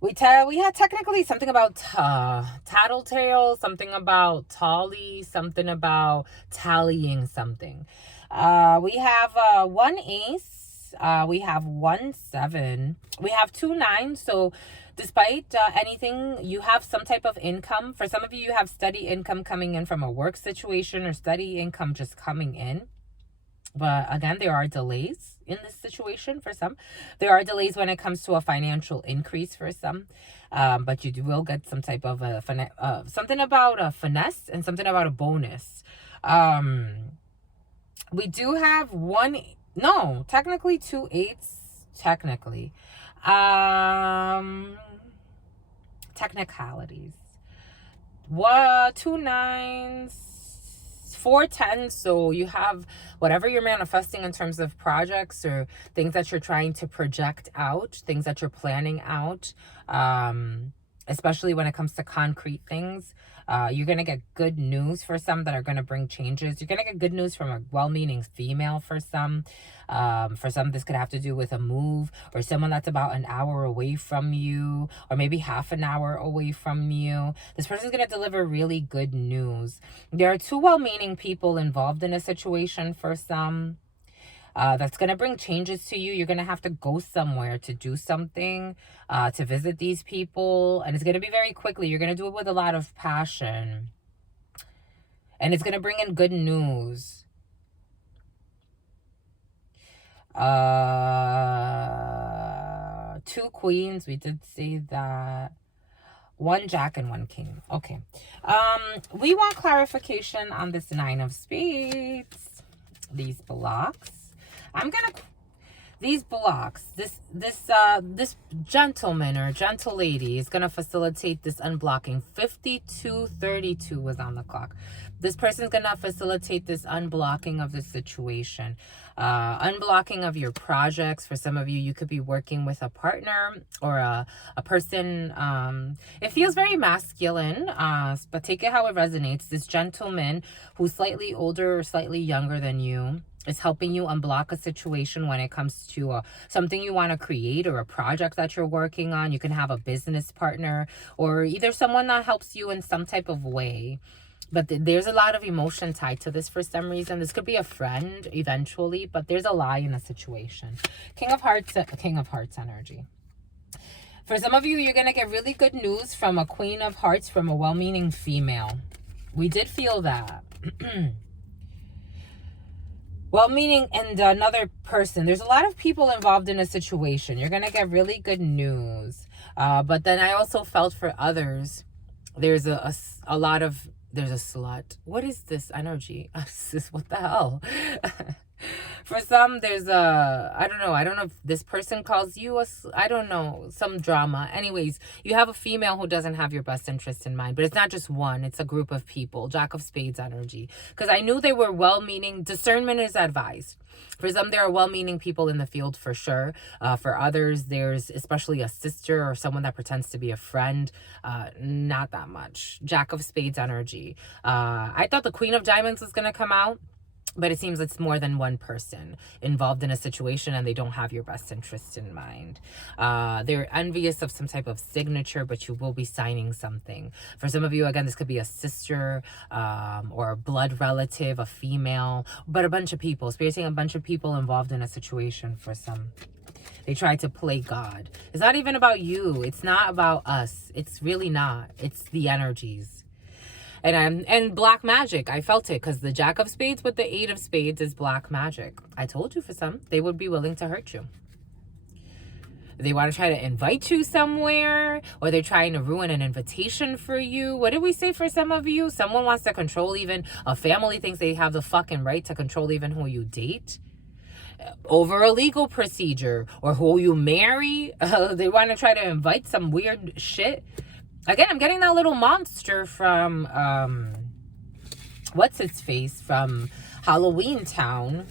We had technically something about tattletale, something about tally, something about tallying something. We have 1 ace, we have 1 7, we have 2 9. So despite anything, you have some type of income. For some of you, you have steady income coming in from a work situation, or steady income just coming in. But again, there are delays in this situation for some. There are delays when it comes to a financial increase for some. But you will get some type of something about a finesse and something about a bonus. We do have technically 2 8s, technically. Technicalities. 2 9s. 4 10s. So you have whatever you're manifesting in terms of projects or things that you're trying to project out, things that you're planning out, especially when it comes to concrete things. You're going to get good news for some that are going to bring changes. You're going to get good news from a well-meaning female for some. For some, this could have to do with a move, or someone that's about an hour away from you, or maybe half an hour away from you. This person's going to deliver really good news. There are 2 well-meaning people involved in a situation for some. That's going to bring changes to you. You're going to have to go somewhere to do something, to visit these people. And it's going to be very quickly. You're going to do it with a lot of passion. And it's going to bring in good news. 2 queens. We did say that. 1 jack and 1 king. Okay. We want clarification on this 9 of spades. These blocks. These blocks, this gentleman or gentle lady is going to facilitate this unblocking. 5232 was on the clock. This person's going to facilitate this unblocking of the situation. Unblocking of your projects. For some of you, you could be working with a partner or a person. It feels very masculine, but take it how it resonates. This gentleman who's slightly older or slightly younger than you is helping you unblock a situation when it comes to something you want to create or a project that you're working on. You can have a business partner or either someone that helps you in some type of way. But there's a lot of emotion tied to this for some reason. This could be a friend eventually, but there's a lie in the situation. King of Hearts energy. For some of you, you're going to get really good news from a Queen of Hearts, from a well-meaning female. We did feel that. Well-meaning and another person. There's a lot of people involved in a situation. You're going to get really good news. But then I also felt for others, there's a slut. What is this energy? What the hell? For some, there's I don't know if this person calls you some drama. Anyways, you have a female who doesn't have your best interest in mind, but it's not just one, it's a group of people. Jack of Spades energy. Because I knew they were well-meaning. Discernment is advised. For some, there are well-meaning people in the field for sure. For others, there's especially a sister or someone that pretends to be a friend. Not that much. Jack of Spades energy. I thought the Queen of Diamonds was going to come out. But it seems it's more than one person involved in a situation and they don't have your best interest in mind. They're envious of some type of signature, but you will be signing something. For some of you, again, this could be a sister or a blood relative, a female, but a bunch of people. Experiencing a bunch of people involved in a situation for some. They try to play God. It's not even about you. It's not about us. It's really not. It's the energies. And black magic, I felt it, because the Jack of Spades with the 8 of Spades is black magic. I told you for some, they would be willing to hurt you. They want to try to invite you somewhere, or they're trying to ruin an invitation for you. What did we say for some of you? Someone wants to control, even a family thinks they have the fucking right to control even who you date. over a legal procedure, or who you marry. They want to try to invite some weird shit. Again, I'm getting that little monster from what's its face from Halloween Town.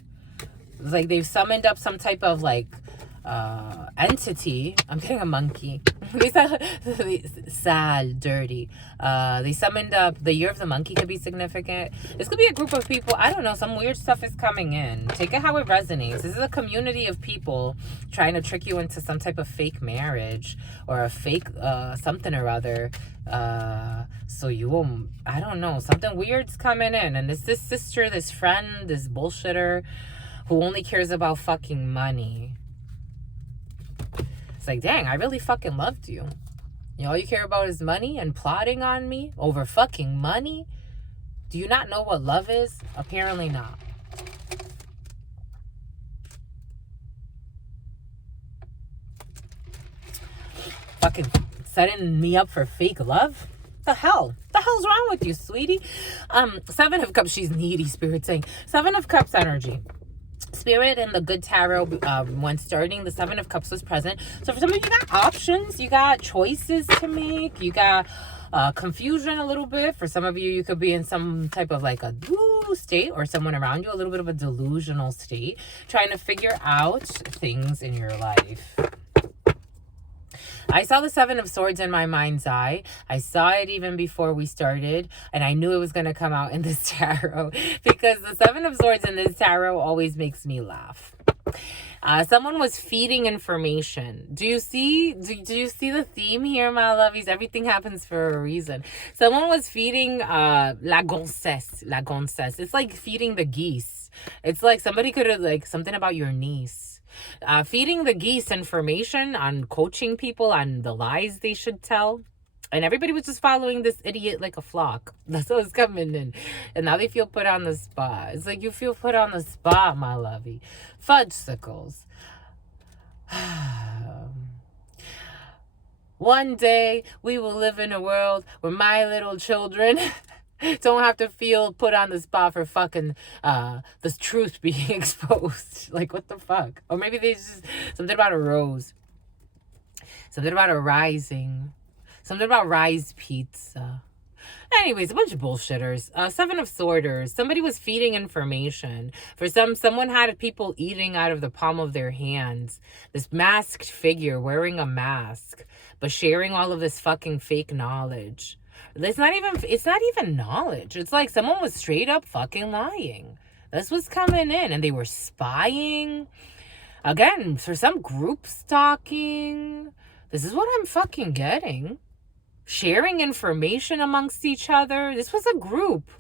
It's like they've summoned up some type of like entity. I'm getting a monkey. Sad, dirty. They summoned up the year of the monkey. Could be significant. This could be a group of people. I don't know. Some weird stuff is coming in. Take it how it resonates. This is a community of people trying to trick you into some type of fake marriage or a fake something or other. So you won't, I don't know, something weird's coming in. And it's this sister, this friend, this bullshitter who only cares about fucking money. It's like, dang, I really fucking loved you. All you care about is money and plotting on me over fucking money? Do you not know what love is? Apparently not. Fucking setting me up for fake love? The hell? The hell's wrong with you, sweetie? Seven of Cups, she's needy, Spirit saying. Seven of Cups energy. Spirit and the good tarot, when starting, the Seven of Cups was present. So for some of you, got options, you got choices to make, you got confusion a little bit. For some of you, you could be in some type of like a woo state, or someone around you, a little bit of a delusional state, trying to figure out things in your life. I saw the Seven of Swords in my mind's eye. I saw it even before we started, and I knew it was going to come out in this tarot, because the Seven of Swords in this tarot always makes me laugh. Someone was feeding information. Do you see the theme here, my lovies? Everything happens for a reason. Someone was feeding la gonzesse. It's like feeding the geese. It's like somebody could have, like, something about your niece. Feeding the geese information on coaching people on the lies they should tell. And everybody was just following this idiot like a flock. That's what was coming in. And now they feel put on the spot. It's like you feel put on the spot, my lovey. Fudgesicles. One day we will live in a world where my little children don't have to feel put on the spot for fucking the truth being exposed. Like, what the fuck? Or maybe they just, something about a rose, something about a rising, something about rise pizza. Anyways, a bunch of bullshitters. Seven of Swords. Somebody was feeding information. For someone had people eating out of the palm of their hands. This masked figure wearing a mask, but sharing all of this fucking fake knowledge. It's not even knowledge. It's like someone was straight up fucking lying. This was coming in, and they were spying. Again, for some group stalking. This is what I'm fucking getting. Sharing information amongst each other. This was a group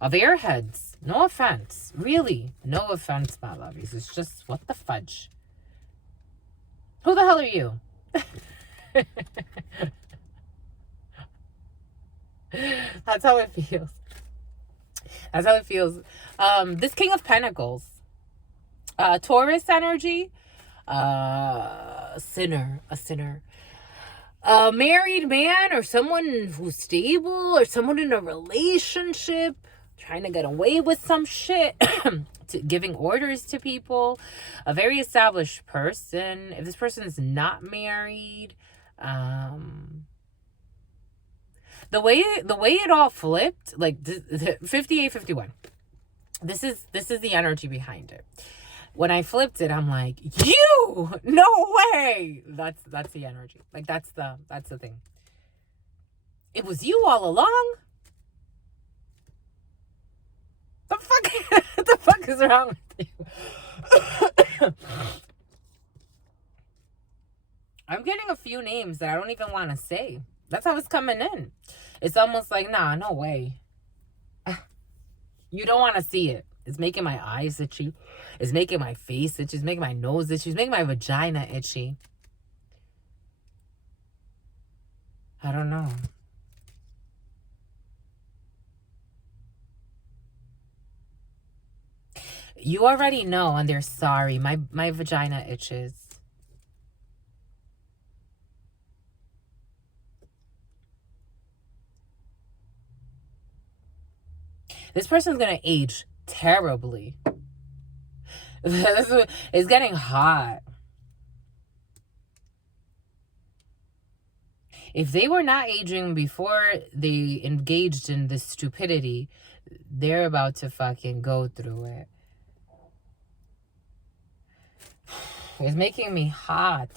of airheads. No offense. Really, no offense, my lovies. It's just, what the fudge? Who the hell are you? That's how it feels. That's how it feels. This King of Pentacles. Taurus energy. A sinner. A married man, or someone who's stable, or someone in a relationship, trying to get away with some shit, giving orders to people. A very established person. If this person is not married, the way it all flipped, like 58-51. This is the energy behind it. When I flipped it, I'm like, you, no way. That's the energy. Like, that's the thing. It was you all along. The fuck, the fuck is wrong with you? I'm getting a few names that I don't even want to say. That's how it's coming in. It's almost like, nah, no way. You don't want to see it. It's making my eyes itchy. It's making my face itchy. It's making my nose itchy. It's making my vagina itchy. I don't know. You already know, and they're sorry. My vagina itches. This person's going to age terribly. It's getting hot. If they were not aging before they engaged in this stupidity, they're about to fucking go through it. It's making me hot.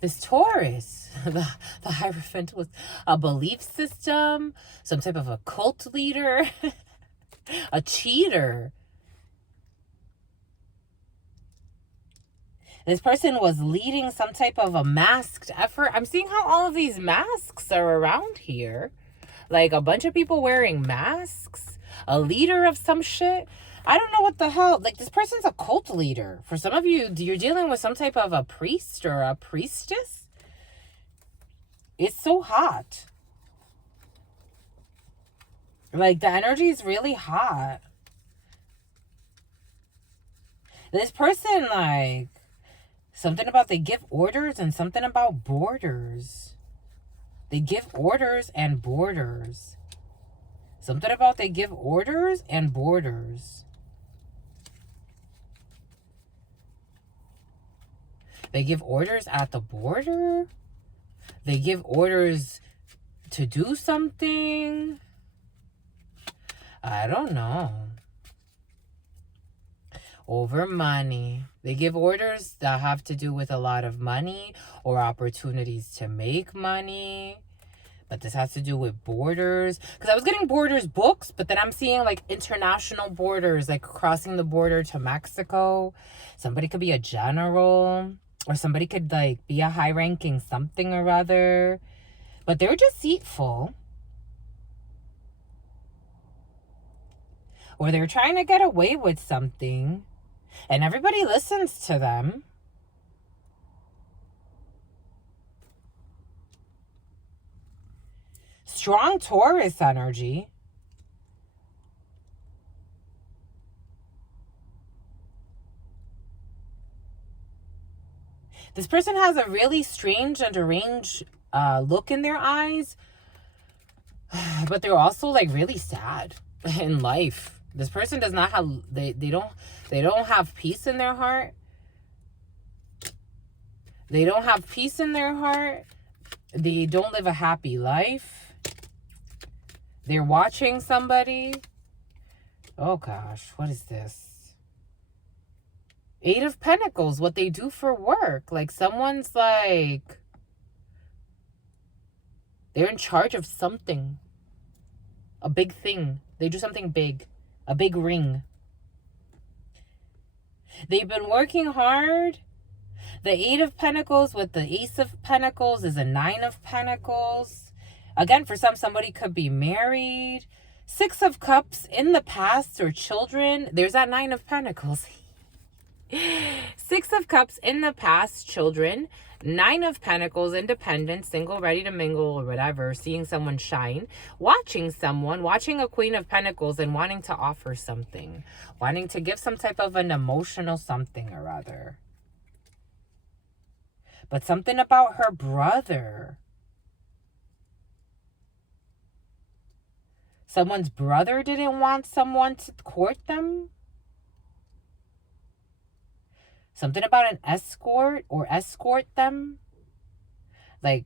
This Taurus, the Hierophant was a belief system, some type of a cult leader, a cheater. This person was leading some type of a masked effort. I'm seeing how all of these masks are around here. Like a bunch of people wearing masks, a leader of some shit. I don't know what the hell. Like, this person's a cult leader. For some of you, you're dealing with some type of a priest or a priestess. It's so hot. Like, the energy is really hot. This person, like, something about they give orders and something about borders. They give orders and borders. Something about they give orders and borders. They give orders at the border. They give orders to do something. I don't know. Over money. They give orders that have to do with a lot of money or opportunities to make money. But this has to do with borders. Because I was getting borders books, but then I'm seeing like international borders, like crossing the border to Mexico. Somebody could be a general. Or somebody could like be a high-ranking something or other. But they're deceitful. Or they're trying to get away with something. And everybody listens to them. Strong Taurus energy. This person has a really strange and deranged look in their eyes. But they're also like really sad in life. This person does not have, they don't have peace in their heart. They don't have peace in their heart. They don't live a happy life. They're watching somebody. Oh gosh, what is this? Eight of Pentacles, what they do for work. Like someone's like, they're in charge of something. A big thing. They do something big. A big ring. They've been working hard. The Eight of Pentacles with the Ace of Pentacles is a Nine of Pentacles. Again, for somebody could be married. Six of Cups in the past or children. There's that Nine of Pentacles. Six of Cups in the past, children. Nine of Pentacles, independent, single, ready to mingle or whatever. Seeing someone shine. Watching someone. Watching a Queen of Pentacles and wanting to offer something. Wanting to give some type of an emotional something or other. But something about her brother. Someone's brother didn't want someone to court them. Something about an escort or escort them. Like,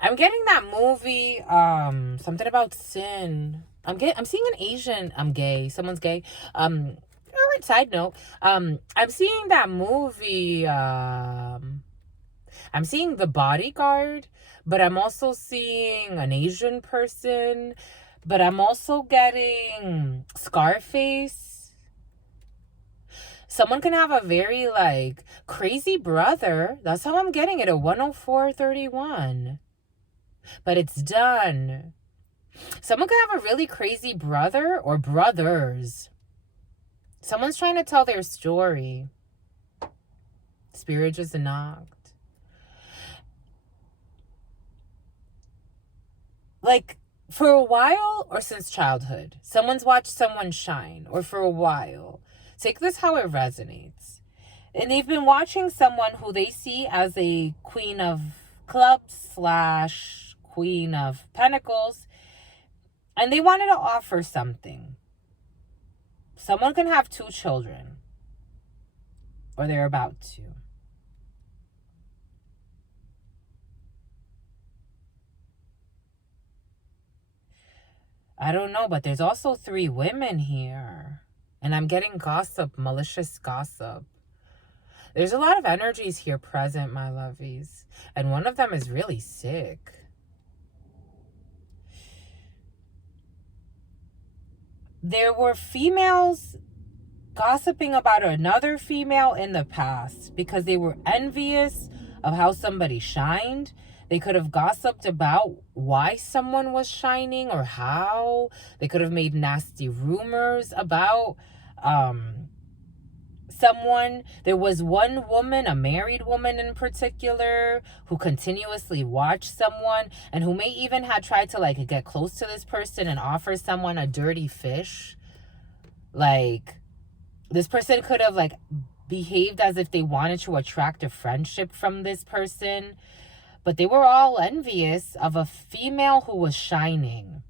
I'm getting that movie, something about sin. I'm seeing an Asian, I'm gay. Someone's gay. Side note, I'm seeing that movie, I'm seeing The Bodyguard, but I'm also seeing an Asian person. But I'm also getting Scarface. Someone can have a very, like, crazy brother. That's how I'm getting it, a 10431. But it's done. Someone could have a really crazy brother or brothers. Someone's trying to tell their story. Spirit just knocked. Like, For a while or since childhood, someone's watched someone shine, or for a while. Take this how it resonates. And they've been watching someone who they see as a queen of clubs / queen of pentacles, and they wanted to offer something. Someone can have 2 children, or they're about to. I don't know, but there's also 3 women here. And I'm getting gossip, malicious gossip. There's a lot of energies here present, my lovies. And one of them is really sick. There were females gossiping about another female in the past because they were envious of how somebody shined. They could have gossiped about why someone was shining or how. They could have made nasty rumors about someone. There was one woman, a married woman in particular, who continuously watched someone and who may even had tried to like get close to this person and offer someone a dirty fish. Like, this person could have like behaved as if they wanted to attract a friendship from this person, but they were all envious of a female who was shining.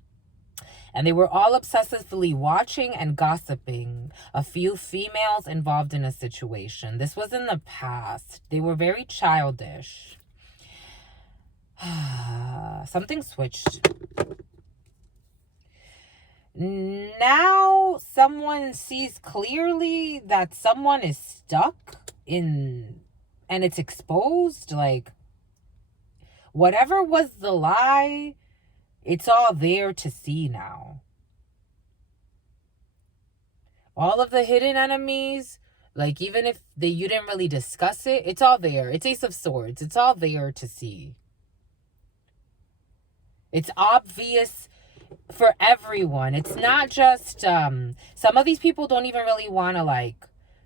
And they were all obsessively watching and gossiping a few females involved in a situation. This was in the past. They were very childish. Something switched. Now someone sees clearly that someone is stuck in, and it's exposed. Like, whatever was the lie, it's all there to see now. All of the hidden enemies, like even if you didn't really discuss it, it's all there. It's Ace of Swords. It's all there to see. It's obvious for everyone. It's not just some of these people don't even really want to like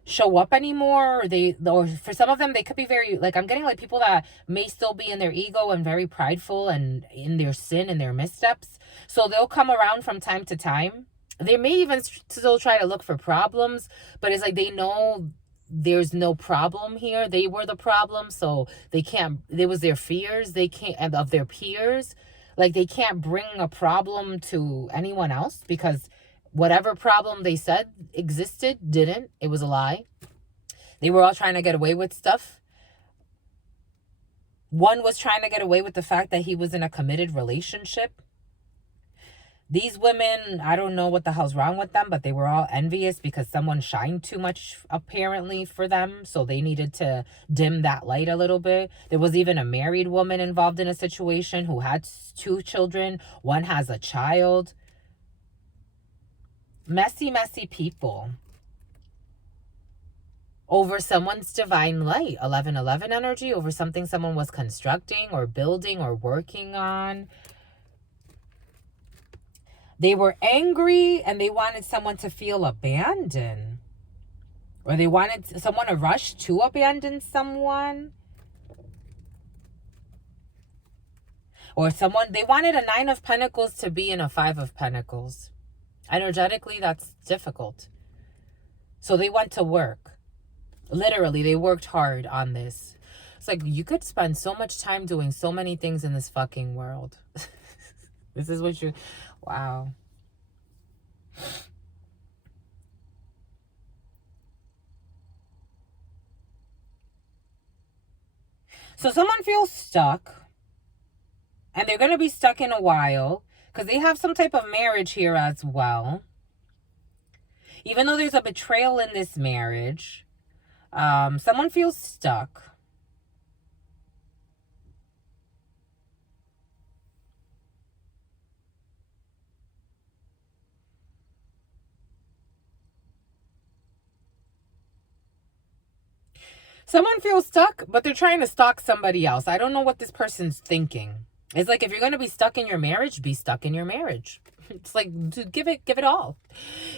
show up anymore, or for some of them they could be very like, I'm getting like people that may still be in their ego and very prideful and in their sin and their missteps, so they'll come around from time to time. They may even still try to look for problems, but it's like they know there's no problem here. They were the problem, so they can't, it was their fears, they can't, and of their peers, like they can't bring a problem to anyone else because whatever problem they said existed didn't. It was a lie. They were all trying to get away with stuff. One was trying to get away with the fact that he was in a committed relationship. These women, I don't know what the hell's wrong with them, but they were all envious because someone shined too much apparently for them. So they needed to dim that light a little bit. There was even a married woman involved in a situation who had 2 children. One has a child. Messy, messy people over someone's divine light. 1111 energy over something someone was constructing or building or working on. They were angry and they wanted someone to feel abandoned, or they wanted someone to rush to abandon someone, or someone, they wanted a 9 of Pentacles to be in a 5 of Pentacles. Energetically, that's difficult. So they went to work. Literally, they worked hard on this. It's like, you could spend so much time doing so many things in this fucking world. This is what you... Wow. So someone feels stuck. And they're going to be stuck in a while. Because they have some type of marriage here as well. Even though there's a betrayal in this marriage. Someone feels stuck. Someone feels stuck, but they're trying to stalk somebody else. I don't know what this person's thinking. It's like, if you're going to be stuck in your marriage, be stuck in your marriage. It's like, dude, give it all.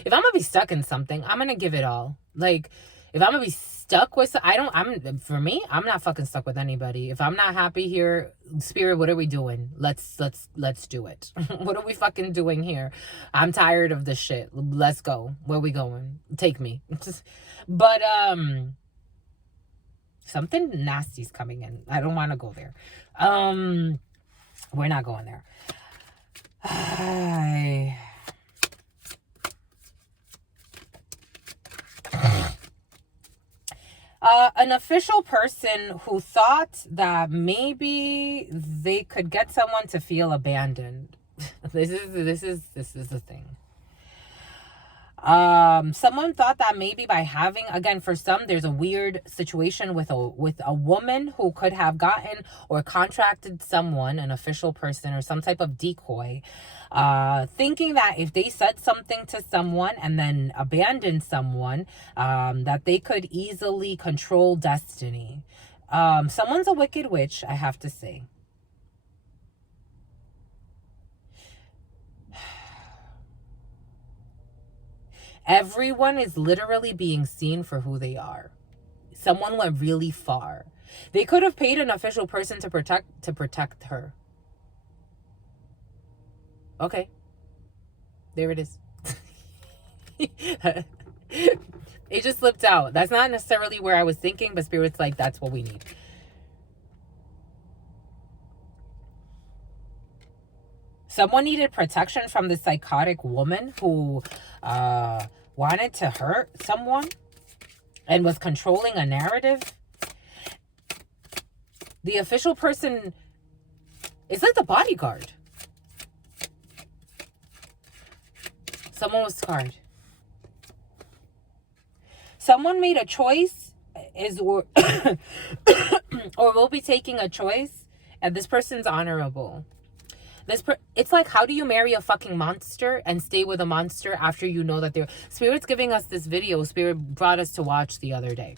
If I'm going to be stuck in something, I'm going to give it all. Like, If I'm gonna be stuck with, for me, I'm not fucking stuck with anybody. If I'm not happy here, Spirit, what are we doing? Let's do it. What are we fucking doing here? I'm tired of this shit. Let's go. Where we going? Take me. But something nasty's coming in. I don't want to go there. We're not going there. An official person who thought that maybe they could get someone to feel abandoned. This is the thing. Someone thought that maybe by having, again, for some, there's a weird situation with a woman who could have gotten or contracted someone, an official person or some type of decoy, thinking that if they said something to someone and then abandoned someone, that they could easily control destiny. Someone's a wicked witch, I have to say. Everyone is literally being seen for who they are. Someone went really far. They could have paid an official person to protect her. Okay. There it is. It just slipped out. That's not necessarily where I was thinking, but Spirit's like, that's what we need. Someone needed protection from this psychotic woman who wanted to hurt someone and was controlling a narrative. The official person is like the bodyguard. Someone was scarred. Someone made a choice or will be taking a choice, and this person's honorable. It's like, how do you marry a fucking monster and stay with a monster after you know that they're... Spirit's giving us this video. Spirit brought us to watch the other day.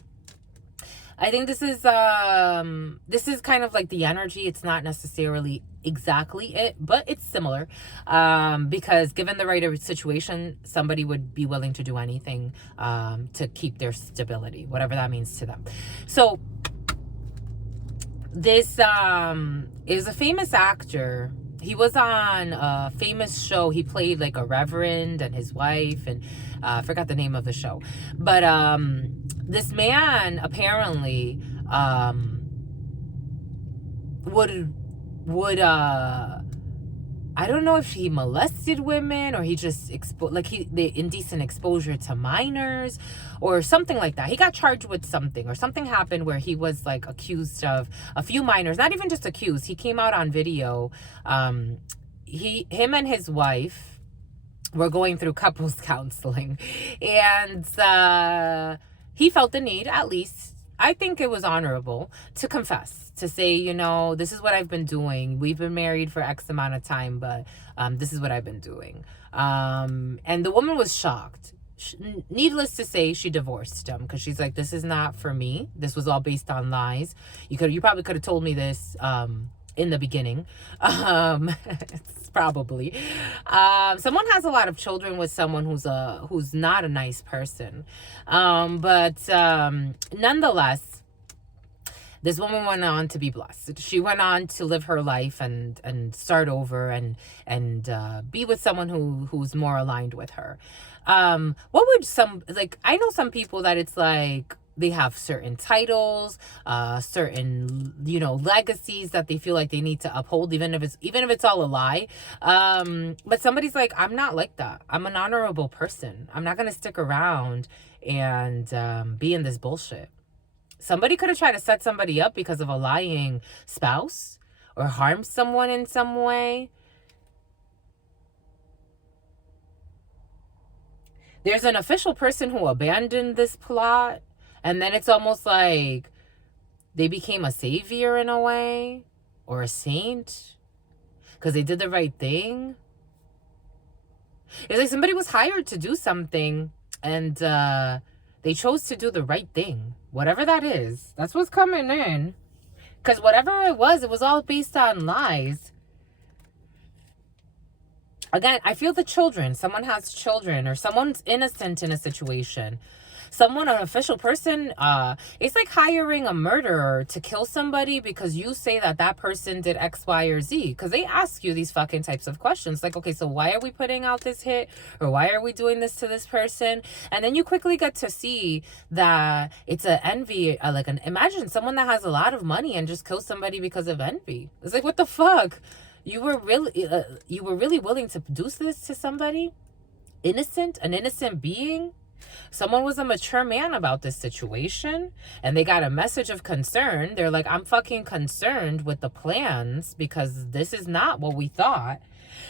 I think this is kind of like the energy. It's not necessarily exactly it, but it's similar. Because given the right situation, somebody would be willing to do anything to keep their stability, whatever that means to them. So this is a famous actor. He was on a famous show. He played like a reverend and his wife, and I forgot the name of the show. But this man apparently would I don't know if he molested women or he just the indecent exposure to minors or something like that. He got charged with something, or something happened where he was like accused of a few minors, not even just accused. He came out on video. Him and his wife were going through couples counseling, and he felt the need, at least I think it was honorable, to confess, to say, you know, this is what I've been doing. We've been married for X amount of time, but this is what I've been doing. And the woman was shocked. Needless to say, she divorced him because she's like, this is not for me. This was all based on lies. You probably could have told me this in the beginning. Probably. Someone has a lot of children with someone who's not a nice person. But nonetheless, this woman went on to be blessed. She went on to live her life and start over and be with someone who's more aligned with her. What would I know some people that it's like, they have certain titles, certain, legacies that they feel like they need to uphold, even if it's all a lie. But somebody's like, I'm not like that. I'm an honorable person. I'm not going to stick around and be in this bullshit. Somebody could have tried to set somebody up because of a lying spouse or harm someone in some way. There's an official person who abandoned this plot. And then it's almost like they became a savior in a way, or a saint, because they did the right thing. It's like somebody was hired to do something, and they chose to do the right thing. Whatever that is, that's what's coming in. Because whatever it was all based on lies. Again, I feel the children. Someone has children, or someone's innocent in a situation. Someone, an official person, it's like hiring a murderer to kill somebody because you say that that person did X, Y, or Z. Because they ask you these fucking types of questions. Like, okay, so why are we putting out this hit? Or why are we doing this to this person? And then you quickly get to see that it's an envy. Imagine someone that has a lot of money and just kills somebody because of envy. It's like, what the fuck? You were really willing to do this to somebody? An innocent being? Someone was a mature man about this situation and they got a message of concern. They're like, I'm fucking concerned with the plans because this is not what we thought.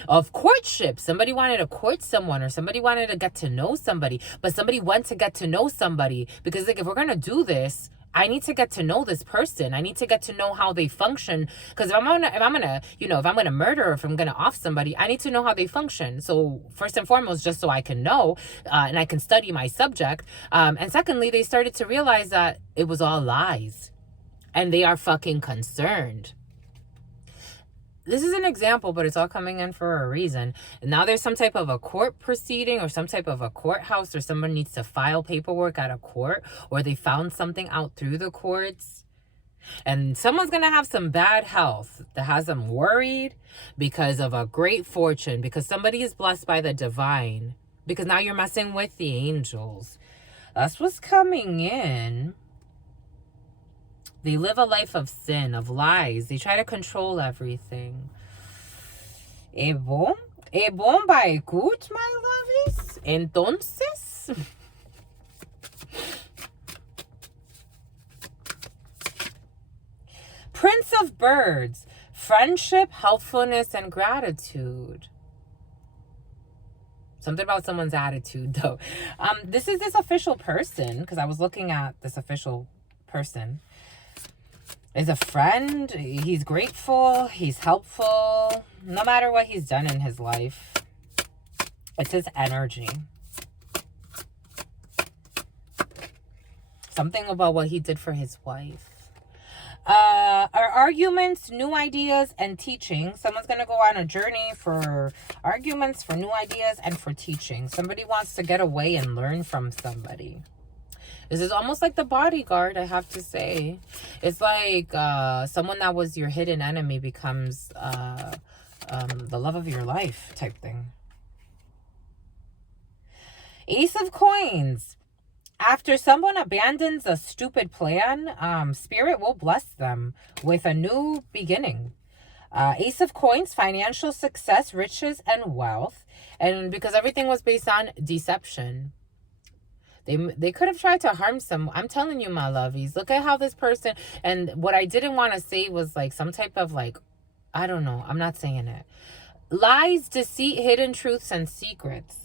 Of courtship. Somebody wanted to court someone or somebody wanted to get to know somebody, but somebody went to get to know somebody because like, if we're going to do this, I need to get to know this person. I need to get to know how they function. Because if I'm gonna murder or if I'm gonna off somebody, I need to know how they function. So first and foremost, just so I can know and I can study my subject. And secondly, they started to realize that it was all lies, and they are fucking concerned. This is an example, but it's all coming in for a reason. And now there's some type of a court proceeding or some type of a courthouse, or someone needs to file paperwork at a court, or they found something out through the courts. And someone's going to have some bad health that has them worried because of a great fortune, because somebody is blessed by the divine, because now you're messing with the angels. That's what's coming in. They live a life of sin, of lies. They try to control everything. E bom ba écoute, my lovies. Entonces, Prince of Birds, friendship, helpfulness, and gratitude. Something about someone's attitude, though. This is this official person, because I was looking at this official person. Is a friend. He's grateful. He's helpful. No matter what he's done in his life. It's his energy. Something about what he did for his wife. Our arguments, new ideas, and teaching. Someone's going to go on a journey for arguments, for new ideas, and for teaching. Somebody wants to get away and learn from somebody. This is almost like the bodyguard, I have to say. It's like someone that was your hidden enemy becomes the love of your life type thing. Ace of Coins. After someone abandons a stupid plan, Spirit will bless them with a new beginning. Ace of Coins, financial success, riches, and wealth. And because everything was based on deception. They could have tried to harm someone. I'm telling you, my lovies. Look at how this person... And what I didn't want to say was like some type of like... I don't know. I'm not saying it. Lies, deceit, hidden truths, and secrets.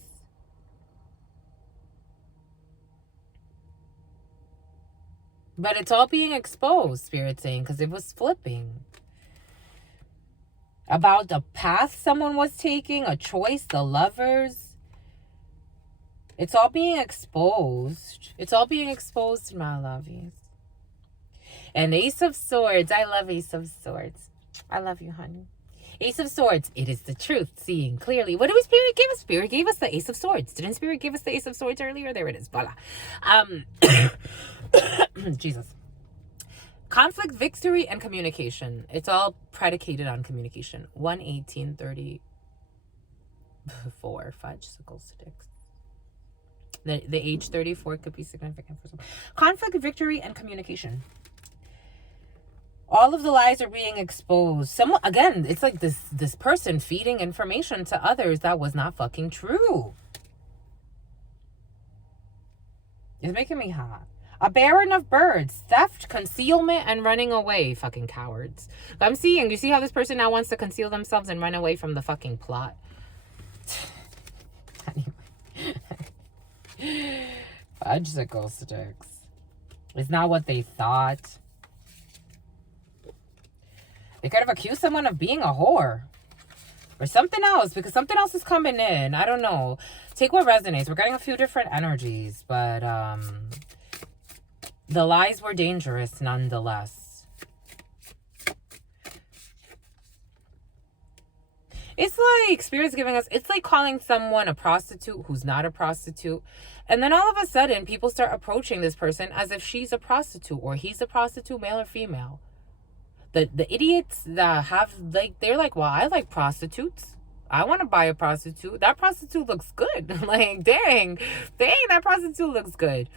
But it's all being exposed, Spirit's saying, because it was flipping. About the path someone was taking, a choice, the lovers. It's all being exposed. It's all being exposed, my lovies. And Ace of Swords. I love Ace of Swords. I love you, honey. Ace of Swords. It is the truth, seeing clearly. What did Spirit give us? Spirit gave us the Ace of Swords. Didn't Spirit give us the Ace of Swords earlier? There it is. Voila. Jesus. Conflict, victory, and communication. It's all predicated on communication. 1:18:34. 5 sickles sticks. The age 34 could be significant for some. Conflict, victory, and communication. All of the lies are being exposed. Someone, again, it's like this person feeding information to others that was not fucking true. It's making me hot. A baron of birds, theft, concealment, and running away. Fucking cowards. I'm seeing, you see how this person now wants to conceal themselves and run away from the fucking plot? Fudgesicle sticks. It's not what they thought. They could have accused someone of being a whore. Or something else, because something else is coming in. I don't know. Take what resonates. We're getting a few different energies, but the lies were dangerous nonetheless. It's like Spirit's giving us, it's like calling someone a prostitute who's not a prostitute. And then all of a sudden, people start approaching this person as if she's a prostitute or he's a prostitute, male or female. The idiots that have, like, they're like, well, I like prostitutes. I want to buy a prostitute. That prostitute looks good. Like, dang, that prostitute looks good.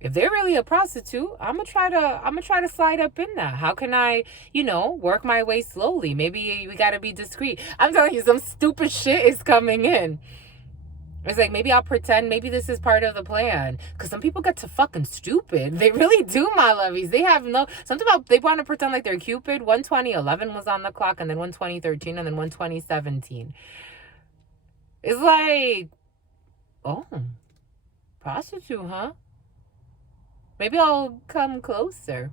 If they're really a prostitute, I'm gonna try to slide up in that. How can I, work my way slowly? Maybe we gotta be discreet. I'm telling you, some stupid shit is coming in. It's like, maybe I'll pretend maybe this is part of the plan. Because some people get to fucking stupid. They really do, my lovies. They have something about, they want to pretend like they're Cupid. 12011 was on the clock, and then 12013, and then 12017. It's like, oh, prostitute, huh? Maybe I'll come closer.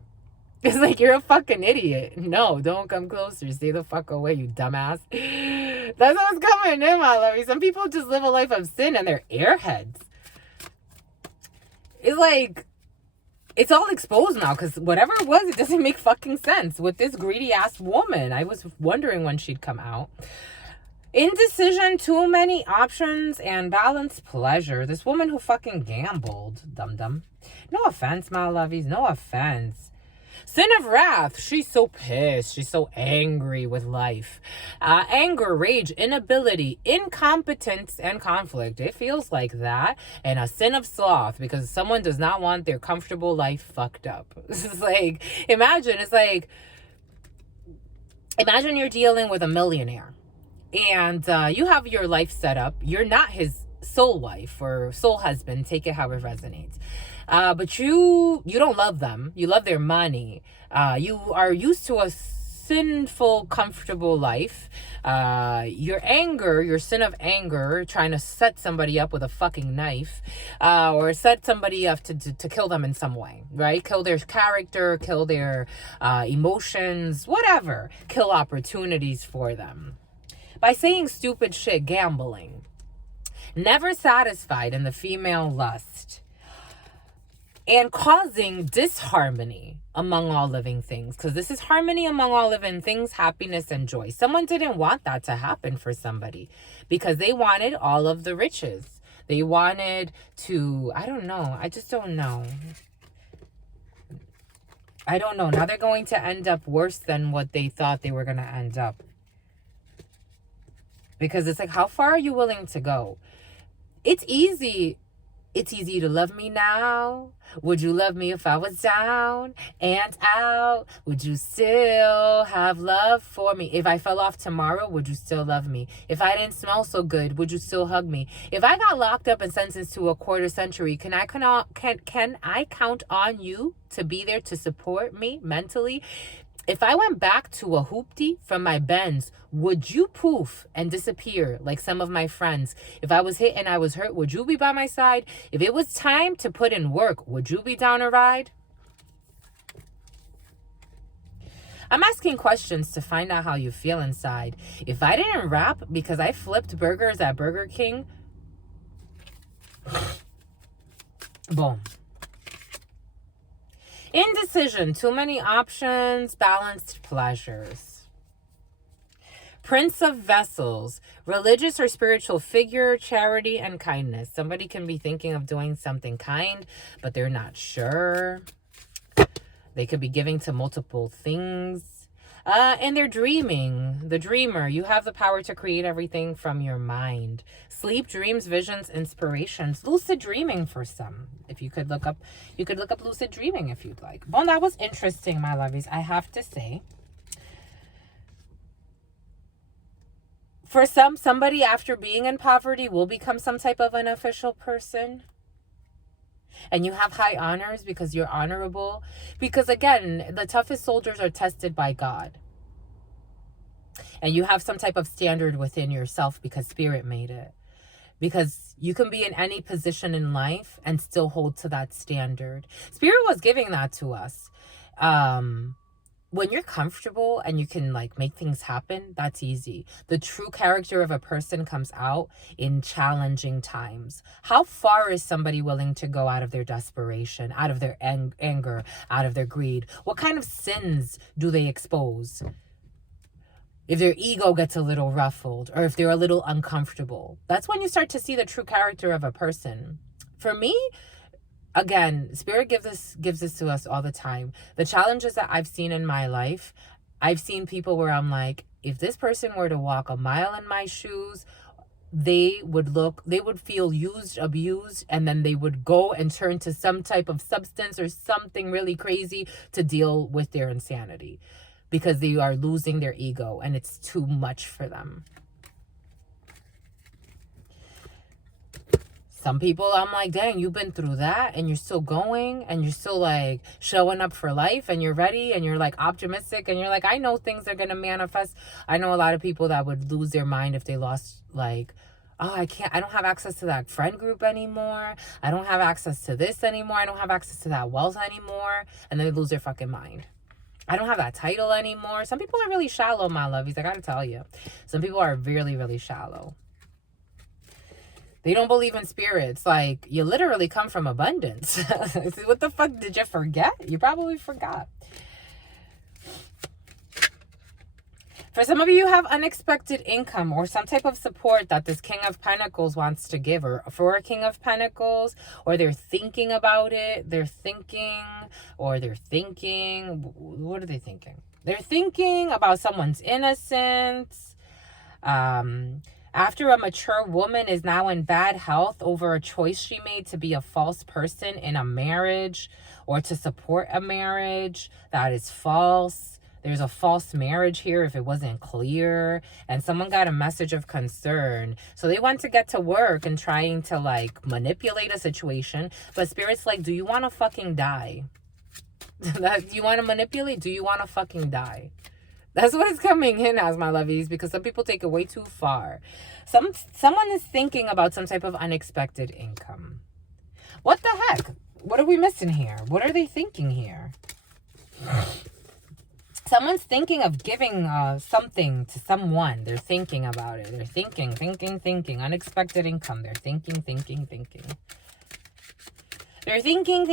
It's like, you're a fucking idiot. No, don't come closer. Stay the fuck away, you dumbass. That's what's coming in, my lovey. Some people just live a life of sin and they're airheads. It's like, it's all exposed now, because whatever it was, it doesn't make fucking sense with this greedy ass woman. I was wondering when she'd come out. Indecision, too many options, and balanced pleasure. This woman who fucking gambled, dum-dum. No offense, my lovies, no offense. Sin of wrath. She's so pissed. She's so angry with life. Anger, rage, inability, incompetence, and conflict. It feels like that. And a sin of sloth, because someone does not want their comfortable life fucked up. It's like, imagine you're dealing with a millionaire. And you have your life set up. You're not his soul wife or soul husband. Take it however it resonates. But you don't love them. You love their money. You are used to a sinful, comfortable life. Your sin of anger, trying to set somebody up with a fucking knife, or set somebody up to kill them in some way, right? Kill their character, kill their emotions, whatever. Kill opportunities for them. By saying stupid shit, gambling. Never satisfied in the female lust. And causing disharmony among all living things. Because this is harmony among all living things, happiness and joy. Someone didn't want that to happen for somebody. Because they wanted all of the riches. They wanted to, I don't know. I just don't know. I don't know. Now they're going to end up worse than what they thought they were going to end up. Because it's like, how far are you willing to go? It's easy to love me now. Would you love me if I was down and out? Would you still have love for me? If I fell off tomorrow, would you still love me? If I didn't smell so good, would you still hug me? If I got locked up and sentenced to a quarter century, can I count on you to be there to support me mentally? If I went back to a hoopty from my Benz, would you poof and disappear like some of my friends? If I was hit and I was hurt, would you be by my side? If it was time to put in work, would you be down a ride? I'm asking questions to find out how you feel inside. If I didn't rap because I flipped burgers at Burger King, boom. Indecision, too many options, balanced pleasures. Prince of Vessels, religious or spiritual figure, charity, and kindness. Somebody can be thinking of doing something kind, but they're not sure. They could be giving to multiple things. And they're dreaming. The dreamer, you have the power to create everything from your mind. Sleep, dreams, visions, inspirations. Lucid dreaming for some. If you could look up lucid dreaming if you'd like. Well, that was interesting, my lovies, I have to say. For somebody after being in poverty will become some type of an official person. And you have high honors because you're honorable. Because again, the toughest soldiers are tested by God. And you have some type of standard within yourself because Spirit made it. Because you can be in any position in life and still hold to that standard. Spirit was giving that to us. When you're comfortable and you can make things happen, that's easy. The true character of a person comes out in challenging times. How far is somebody willing to go out of their desperation, out of their anger, out of their greed? What kind of sins do they expose? If their ego gets a little ruffled or if they're a little uncomfortable, that's when you start to see the true character of a person. For me, again, Spirit gives this to us all the time. The challenges that I've seen in my life, I've seen people where I'm like, if this person were to walk a mile in my shoes, they would feel used, abused, and then they would go and turn to some type of substance or something really crazy to deal with their insanity, because they are losing their ego and it's too much for them. Some people, I'm like, dang, you've been through that and you're still going and you're still like showing up for life and you're ready and you're like optimistic and you're like, I know things are going to manifest. I know a lot of people that would lose their mind if they lost, like, oh, I don't have access to that friend group anymore. I don't have access to this anymore. I don't have access to that wealth anymore. And then they lose their fucking mind. I don't have that title anymore. Some people are really shallow, my lovies. I got to tell you. Some people are really, really shallow. They don't believe in spirits. Like, you literally come from abundance. What the fuck? Did you forget? You probably forgot. For some of you, you have unexpected income or some type of support that this King of Pentacles wants to give, or for a King of Pentacles, or they're thinking about it. What are they thinking? They're thinking about someone's innocence. After a mature woman is now in bad health over a choice she made to be a false person in a marriage or to support a marriage that is false. There's a false marriage here if it wasn't clear, and someone got a message of concern. So they went to get to work and trying to like manipulate a situation. But Spirit's like, do you want to fucking die? You want to manipulate? Do you want to fucking die? That's what it's coming in as, my lovies, because some people take it way too far. Someone is thinking about some type of unexpected income. What the heck? What are we missing here? What are they thinking here? Someone's thinking of giving something to someone. They're thinking about it. They're thinking. Unexpected income. They're thinking. They're thinking.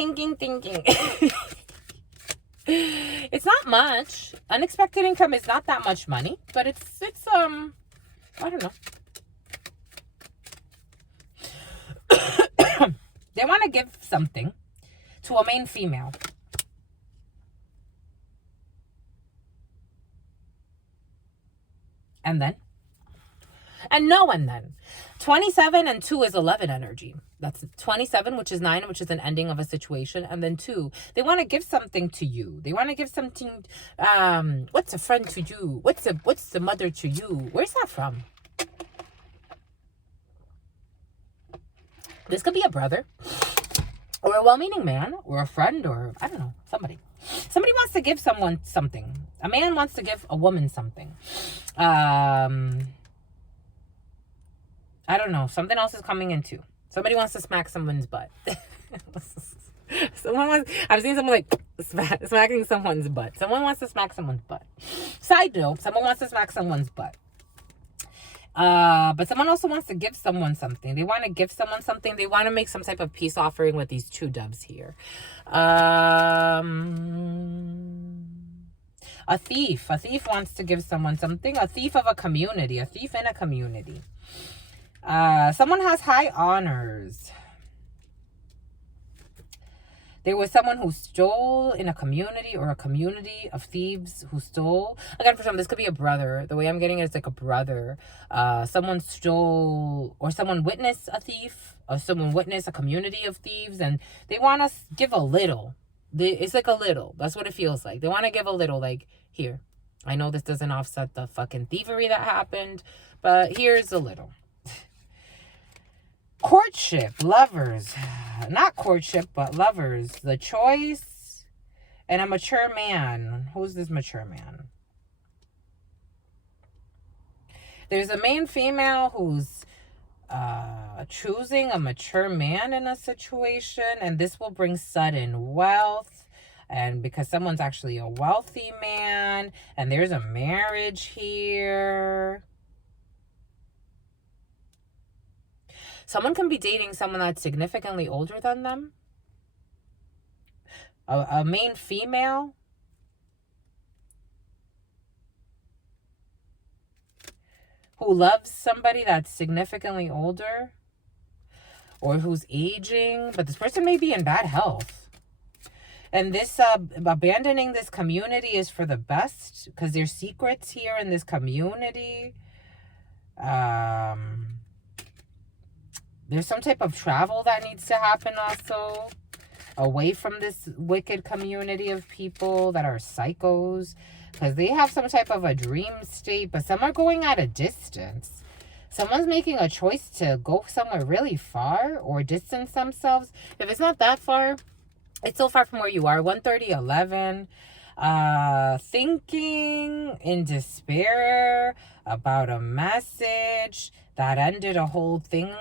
It's not much. Unexpected income is not that much money, but it's I don't know. They want to give something to a main female. And then? And no, and then. 27 and 2 is 11 energy. That's 27, which is 9, which is an ending of a situation. And then 2, they want to give something to you. They want to give something. What's a friend to you? What's the mother to you? Where's that from? This could be a brother or a well-meaning man or a friend or, I don't know, somebody. Somebody wants to give someone something. A man wants to give a woman something. I don't know. Something else is coming in too. Somebody wants to smack someone's butt. I've seen someone like smacking someone's butt. Someone wants to smack someone's butt. Side note, someone wants to smack someone's butt. But someone also wants to give someone something. They want to give someone something. They want to make some type of peace offering with these 2 doves here. A thief. A thief wants to give someone something. A thief of a community. A thief in a community. Someone has high honors. There was someone who stole in a community, or a community of thieves who stole. Again, for some, this could be a brother. The way I'm getting it, it's like a brother. Someone stole, or someone witnessed a thief, or someone witnessed a community of thieves, and they want to give a little. It's like a little. That's what it feels like. They want to give a little, like, here. I know this doesn't offset the fucking thievery that happened, but here's a little. Courtship, lovers, not courtship, but lovers, the choice, and a mature man. Who's this mature man? There's a main female who's choosing a mature man in a situation, and this will bring sudden wealth, and because someone's actually a wealthy man, and there's a marriage here. Someone can be dating someone that's significantly older than them. A main female. Who loves somebody that's significantly older. or who's aging, but this person may be in bad health. And this abandoning this community is for the best, because there's secrets here in this community. There's some type of travel that needs to happen also, away from this wicked community of people that are psychos, because they have some type of a dream state, but some are going at a distance. Someone's making a choice to go somewhere really far or distance themselves. If it's not that far, it's so far from where you are. 1:30:11. Thinking in despair about a message that ended a whole thing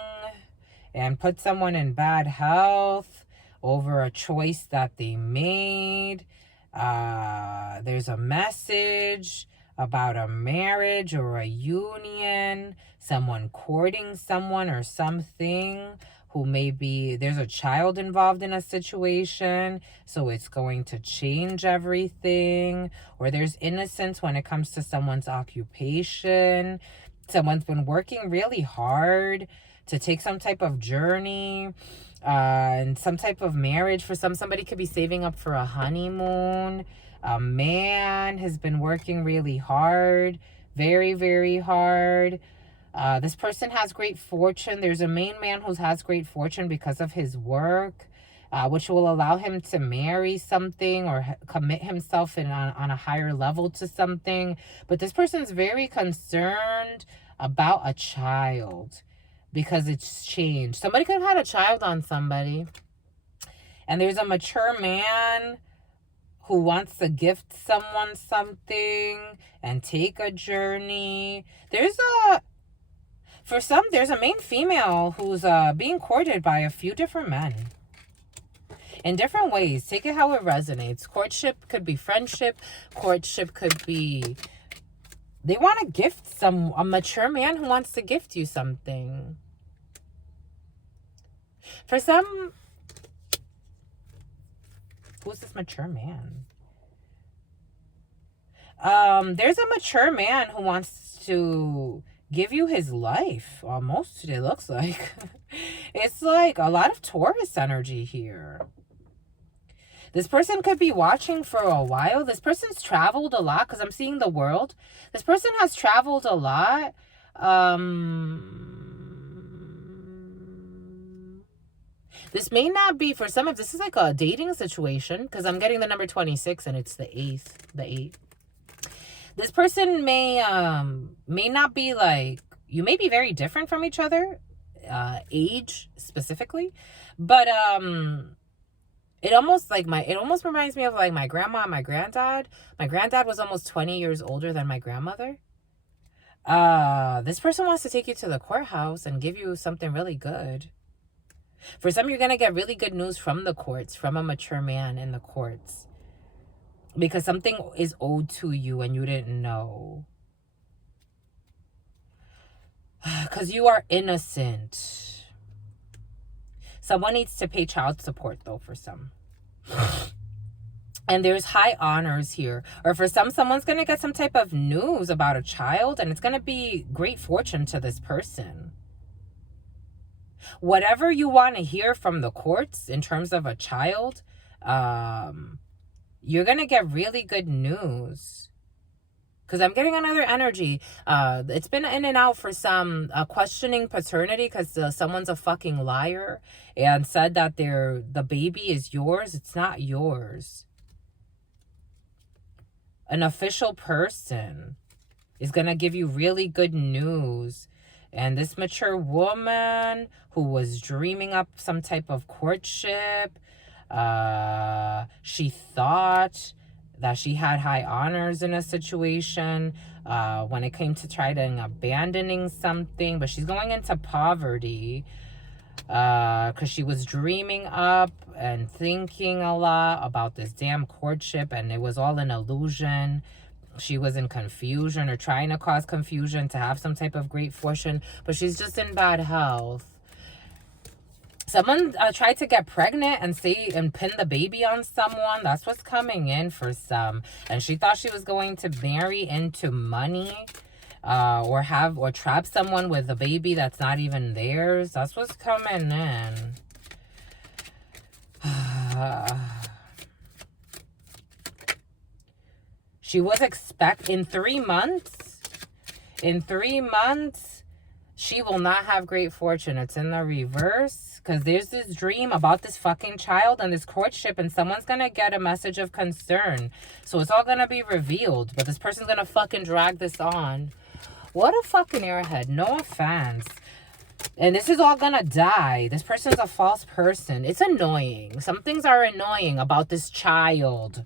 and put someone in bad health over a choice that they made. There's a message about a marriage or a union, someone courting someone or something who maybe there's a child involved in a situation, so it's going to change everything. Or there's innocence when it comes to someone's occupation. Someone's been working really hard to take some type of journey and some type of marriage. For somebody could be saving up for a honeymoon. A man has been working really hard, very, very hard. This person has great fortune. There's a main man who has great fortune because of his work, which will allow him to marry something or commit himself on a higher level to something. But this person's very concerned about a child because it's changed. Somebody could have had a child on somebody. And there's a mature man who wants to gift someone something and take a journey. There's a main female who's being courted by a few different men in different ways. Take it how it resonates. Courtship could be friendship. Courtship could be they want to gift a mature man who wants to gift you something. For some, who's this mature man? There's a mature man who wants to give you his life, almost, it looks like. It's like a lot of Taurus energy here. This person could be watching for a while. This person's traveled a lot, because I'm seeing the world. This person has traveled a lot. This may not be, for some of this is like a dating situation, because I'm getting the number 26 and it's the 8. This person may not be like, you may be very different from each other, age specifically, but it almost reminds me of like my grandma and my granddad. My granddad was almost 20 years older than my grandmother. This person wants to take you to the courthouse and give you something really good. For some, you're going to get really good news from the courts, from a mature man in the courts, because something is owed to you and you didn't know. Because you are innocent. Someone needs to pay child support, though, for some. And there's high honors here. Or for some, someone's going to get some type of news about a child, and it's going to be great fortune to this person. Whatever you want to hear from the courts in terms of a child, you're going to get really good news. Because I'm getting another energy. It's been in and out for some questioning paternity, because someone's a fucking liar and said that the baby is yours. It's not yours. An official person is going to give you really good news. And this mature woman who was dreaming up some type of courtship, she thought that she had high honors in a situation when it came to trying abandoning something, but she's going into poverty because she was dreaming up and thinking a lot about this damn courtship, and it was all an illusion. She was in confusion or trying to cause confusion to have some type of great fortune, but she's just in bad health. Someone tried to get pregnant and pin the baby on someone. That's what's coming in for some. And she thought she was going to marry into money. or trap someone with a baby that's not even theirs. That's what's coming in. She was in 3 months. In 3 months, she will not have great fortune. It's in the reverse. Because there's this dream about this fucking child and this courtship. And someone's going to get a message of concern. So it's all going to be revealed. But this person's going to fucking drag this on. What a fucking airhead. No offense. And this is all going to die. This person's a false person. It's annoying. Some things are annoying about this child.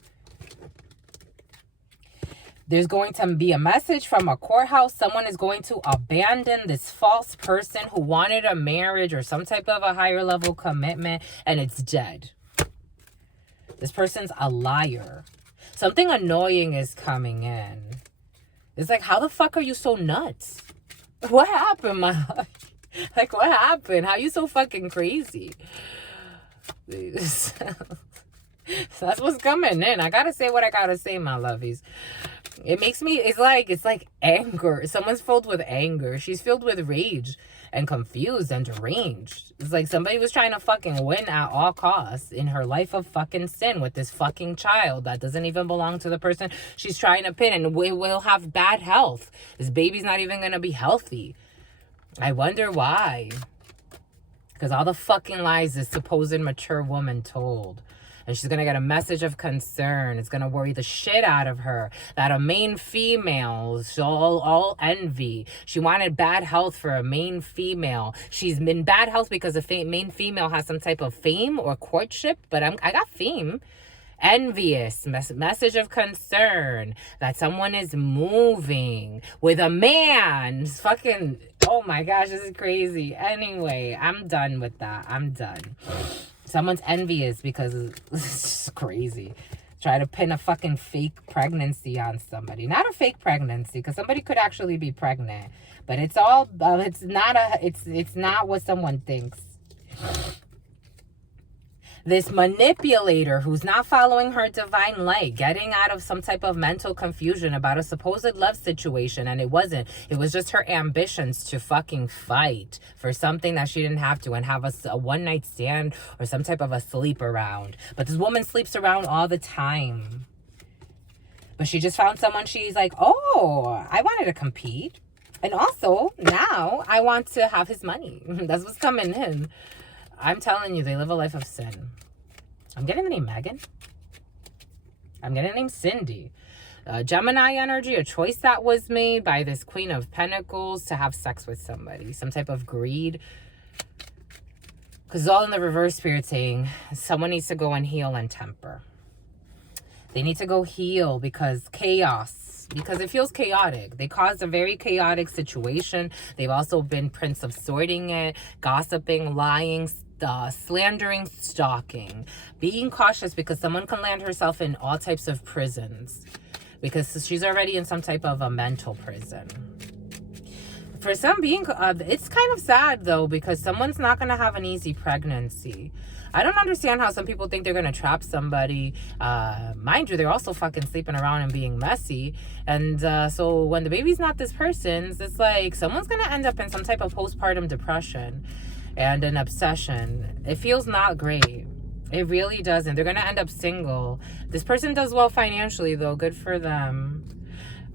There's going to be a message from a courthouse. Someone is going to abandon this false person who wanted a marriage or some type of a higher level commitment, and it's dead. This person's a liar. Something annoying is coming in. It's like, how the fuck are you so nuts? What happened, my life? Like, what happened? How you so fucking crazy? That's what's coming in. I gotta say what I gotta say, my lovies. It makes me, it's like anger. Someone's filled with anger. She's filled with rage and confused and deranged. It's like somebody was trying to fucking win at all costs in her life of fucking sin with this fucking child that doesn't even belong to the person she's trying to pin, and will have bad health. This baby's not even gonna be healthy. I wonder why. Because all the fucking lies this supposed mature woman told. And she's going to get a message of concern. It's going to worry the shit out of her. That a main female, all envy. She wanted bad health for a main female. She's in bad health because the main female has some type of fame or courtship. But I got fame. Envious. Message of concern. That someone is moving with a man. It's fucking, oh my gosh, this is crazy. Anyway, I'm done with that. I'm done. Someone's envious because it's just crazy. Try to pin a fucking fake pregnancy on somebody. Not a fake pregnancy, because somebody could actually be pregnant. But it's all, it's not what someone thinks. This manipulator who's not following her divine light, getting out of some type of mental confusion about a supposed love situation, and it wasn't. It was just her ambitions to fucking fight for something that she didn't have to, and have a one-night stand or some type of a sleep around. But this woman sleeps around all the time. But she just found someone she's like, oh, I wanted to compete. And also, now I want to have his money. That's what's coming in. I'm telling you, they live a life of sin. I'm getting the name Megan. I'm getting the name Cindy. Gemini energy, a choice that was made by this Queen of Pentacles to have sex with somebody. Some type of greed. Because it's all in the reverse spirit saying someone needs to go and heal and temper. They need to go heal because chaos. Because it feels chaotic. They caused a very chaotic situation. They've also been Prince of sorting it, gossiping, lying, slandering, stalking. Being cautious because someone can land herself in all types of prisons. Because she's already in some type of a mental prison. For some being, it's kind of sad though, because someone's not going to have an easy pregnancy. I don't understand how some people think they're going to trap somebody. Mind you, they're also fucking sleeping around and being messy. And so when the baby's not this person's, it's like someone's going to end up in some type of postpartum depression and an obsession. It feels not great. It really doesn't. They're going to end up single. This person does well financially though. Good for them.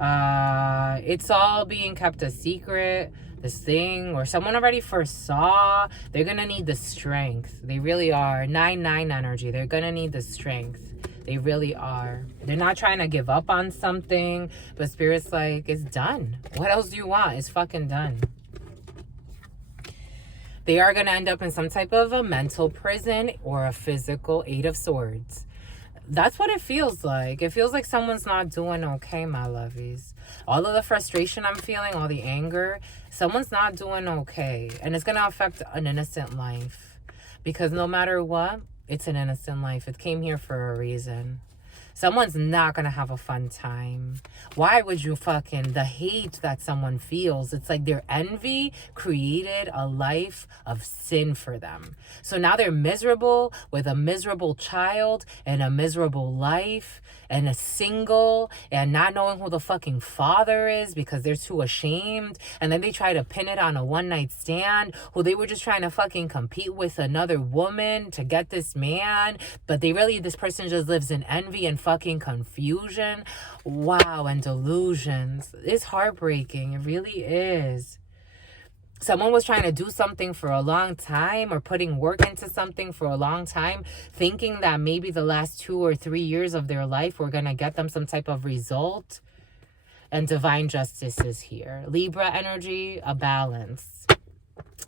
It's all being kept a secret. This thing, or someone already foresaw, they're gonna need the strength. They really are. 9-9 energy. They're gonna need the strength. They really are. They're not trying to give up on something, but Spirit's like, it's done. What else do you want? It's fucking done. They are gonna end up in some type of a mental prison or a physical 8 of Swords. That's what it feels like. It feels like someone's not doing okay, my lovies. All of the frustration I'm feeling, all the anger, someone's not doing okay. And it's going to affect an innocent life. Because no matter what, it's an innocent life. It came here for a reason. Someone's not going to have a fun time. Why would you fucking, the hate that someone feels, it's like their envy created a life of sin for them. So now they're miserable with a miserable child and a miserable life. and a single and not knowing who the fucking father is because they're too ashamed. And then they try to pin it on a one night stand who they were just trying to fucking compete with another woman to get this man. But this person just lives in envy and fucking confusion. Wow, and delusions. It's heartbreaking. It really is. Someone was trying to do something for a long time or putting work into something for a long time, thinking that maybe the last 2 or 3 years of their life were going to get them some type of result. And divine justice is here. Libra energy, a balance.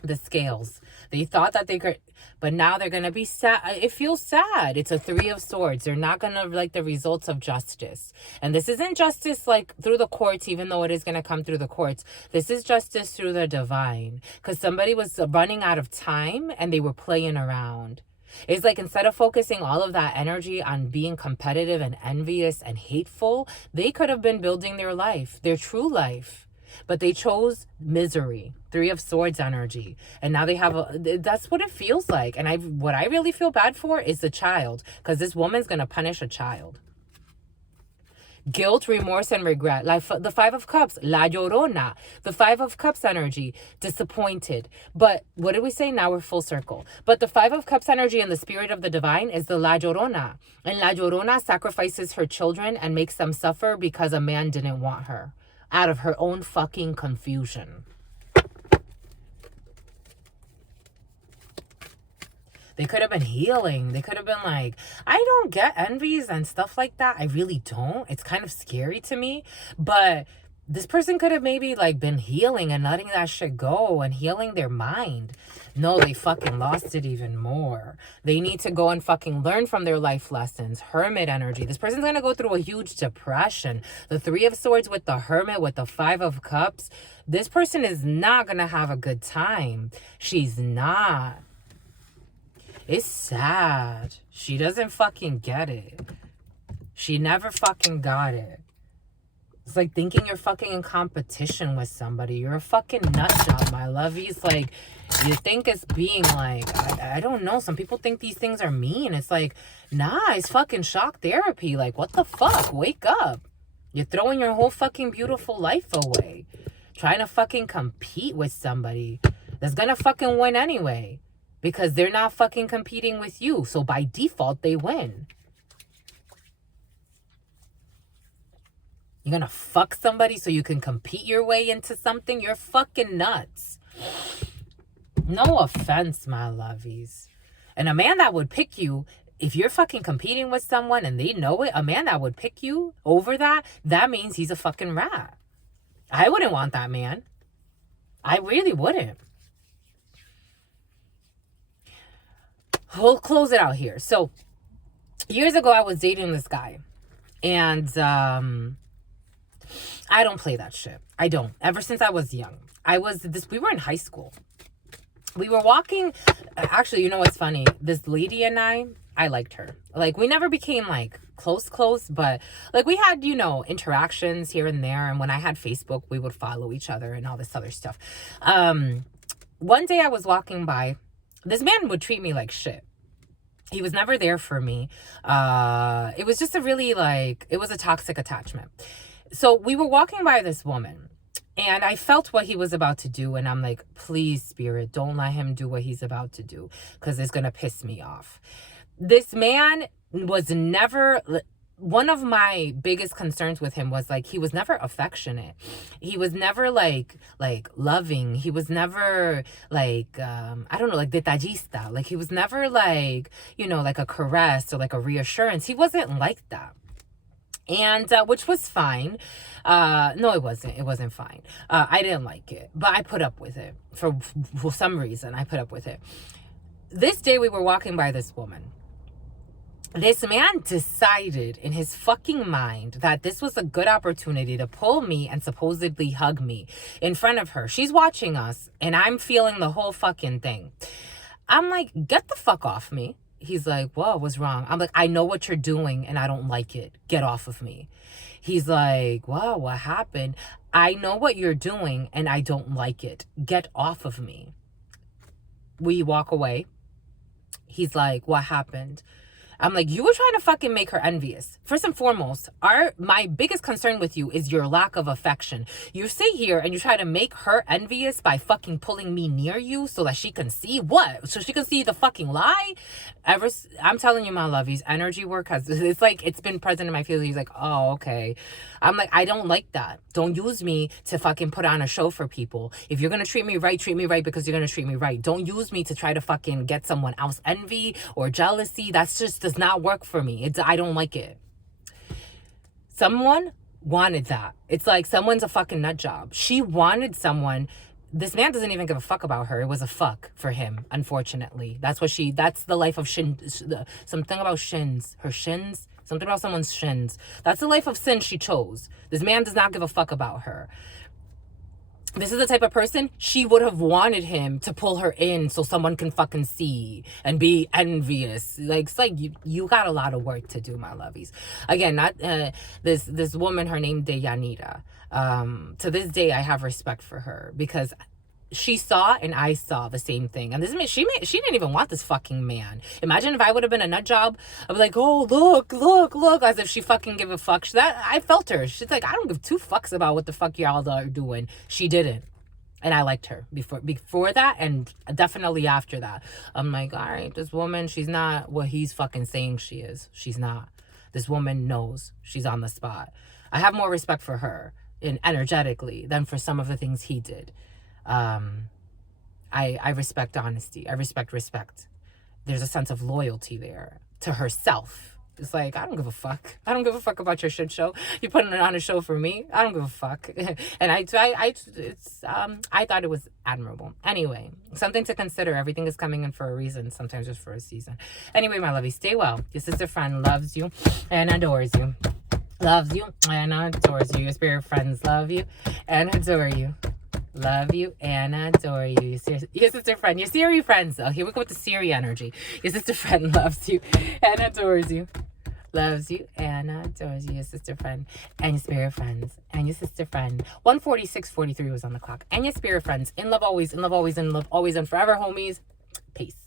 The scales. They thought that they could, but now they're going to be sad. It feels sad. It's a 3 of swords. They're not going to like the results of justice. And this isn't justice like through the courts, even though it is going to come through the courts. This is justice through the divine. Because somebody was running out of time and they were playing around. It's like instead of focusing all of that energy on being competitive and envious and hateful, they could have been building their life, their true life. But they chose misery, 3 of swords energy. And now they have that's what it feels like. And what I really feel bad for is the child, because this woman's going to punish a child. Guilt, remorse, and regret. Like the 5 of Cups, La Llorona. The 5 of Cups energy, disappointed. But what did we say? Now we're full circle. But the 5 of Cups energy and the spirit of the divine is the La Llorona. And La Llorona sacrifices her children and makes them suffer because a man didn't want her. Out of her own fucking confusion. They could have been healing. They could have been like, I don't get envies and stuff like that. I really don't. It's kind of scary to me. But this person could have maybe like been healing and letting that shit go and healing their mind. No, they fucking lost it even more. They need to go and fucking learn from their life lessons. Hermit energy. This person's going to go through a huge depression. The 3 of swords with the hermit, with the 5 of cups. This person is not going to have a good time. She's not. It's sad. She doesn't fucking get it. She never fucking got it. It's like thinking you're fucking in competition with somebody. You're a fucking nut job, my lovies. Like, you think it's being like, I don't know. Some people think these things are mean. It's like, nah, it's fucking shock therapy. Like, what the fuck? Wake up. You're throwing your whole fucking beautiful life away. Trying to fucking compete with somebody that's gonna fucking win anyway. Because they're not fucking competing with you. So by default, they win. You're gonna fuck somebody so you can compete your way into something? You're fucking nuts. No offense, my lovies. And a man that would pick you, if you're fucking competing with someone and they know it, a man that would pick you over that means he's a fucking rat. I wouldn't want that man. I really wouldn't. We'll close it out here. So, years ago, I was dating this guy. And, I don't play that shit. I don't. Ever since I was young. We were in high school. We were walking. Actually, you know what's funny? This lady and I liked her. Like, we never became, like, close, but, like, we had, interactions here and there. And when I had Facebook, we would follow each other and all this other stuff. One day I was walking by. This man would treat me like shit. He was never there for me. It was just it was a toxic attachment. So we were walking by this woman and I felt what he was about to do. And I'm like, please, spirit, don't let him do what he's about to do because it's going to piss me off. This man was never... One of my biggest concerns with him was, like, he was never affectionate. He was never, like loving. He was never, like, I don't know, like, detallista. Like, he was never, like, like a caress or, like, a reassurance. He wasn't like that. And, which was fine. No, it wasn't. It wasn't fine. I didn't like it. But I put up with it. For some reason, I put up with it. This day, we were walking by this woman. This man decided in his fucking mind that this was a good opportunity to pull me and supposedly hug me in front of her. She's watching us and I'm feeling the whole fucking thing. I'm like, get the fuck off me. He's like, whoa, what's wrong? I'm like, I know what you're doing and I don't like it. Get off of me. He's like, wow, what happened? I know what you're doing and I don't like it. Get off of me. We walk away. He's like, what happened? I'm like, you were trying to fucking make her envious. First and foremost, my biggest concern with you is your lack of affection. You sit here and you try to make her envious by fucking pulling me near you so that she can see what? So she can see the fucking lie? I'm telling you, my lovies, energy work it's like, it's been present in my feelings. Like, oh, okay. I'm like, I don't like that. Don't use me to fucking put on a show for people. If you're going to treat me right because you're going to treat me right. Don't use me to try to fucking get someone else envy or jealousy. That's just does not work for me. I don't like it. Someone wanted that. It's like someone's a fucking nut job. She wanted someone. This man doesn't even give a fuck about her. It was a fuck for him, unfortunately. That's the life of something about shins. Her shins. Something about someone's shins. That's the life of sin she chose. This man does not give a fuck about her. This is the type of person, she would have wanted him to pull her in so someone can fucking see and be envious. Like, it's like you got a lot of work to do, my lovies. Again, not this woman, her name Deyanira. To this day, I have respect for her because she saw and I saw the same thing. And she didn't even want this fucking man. Imagine if I would have been a nut job. I'd be like, oh, look, as if she fucking give a fuck. I felt her. She's like, I don't give two fucks about what the fuck y'all are doing. She didn't. And I liked her before that and definitely after that. I'm like, all right, this woman, she's not what he's fucking saying she is. She's not. This woman knows she's on the spot. I have more respect for her energetically than for some of the things he did. I respect honesty. I respect. There's a sense of loyalty there to herself. It's like, I don't give a fuck. I don't give a fuck about your shit show. You putting it on a show for me. I don't give a fuck. And I thought it was admirable. Anyway, something to consider. Everything is coming in for a reason, sometimes just for a season. Anyway, my lovey, stay well. Your sister friend loves you and adores you. Loves you and adores you. Your spirit friends love you and adore you. Love you and adore you. Your sister friend, your Siri friends. Oh, here we go with the Siri energy. Your sister friend loves you and adores you. Loves you and adores you. Your sister friend and your spirit friends and your sister friend. 1:46:43 was on the clock. And your spirit friends. In love always, in love always, in love always and forever, homies. Peace.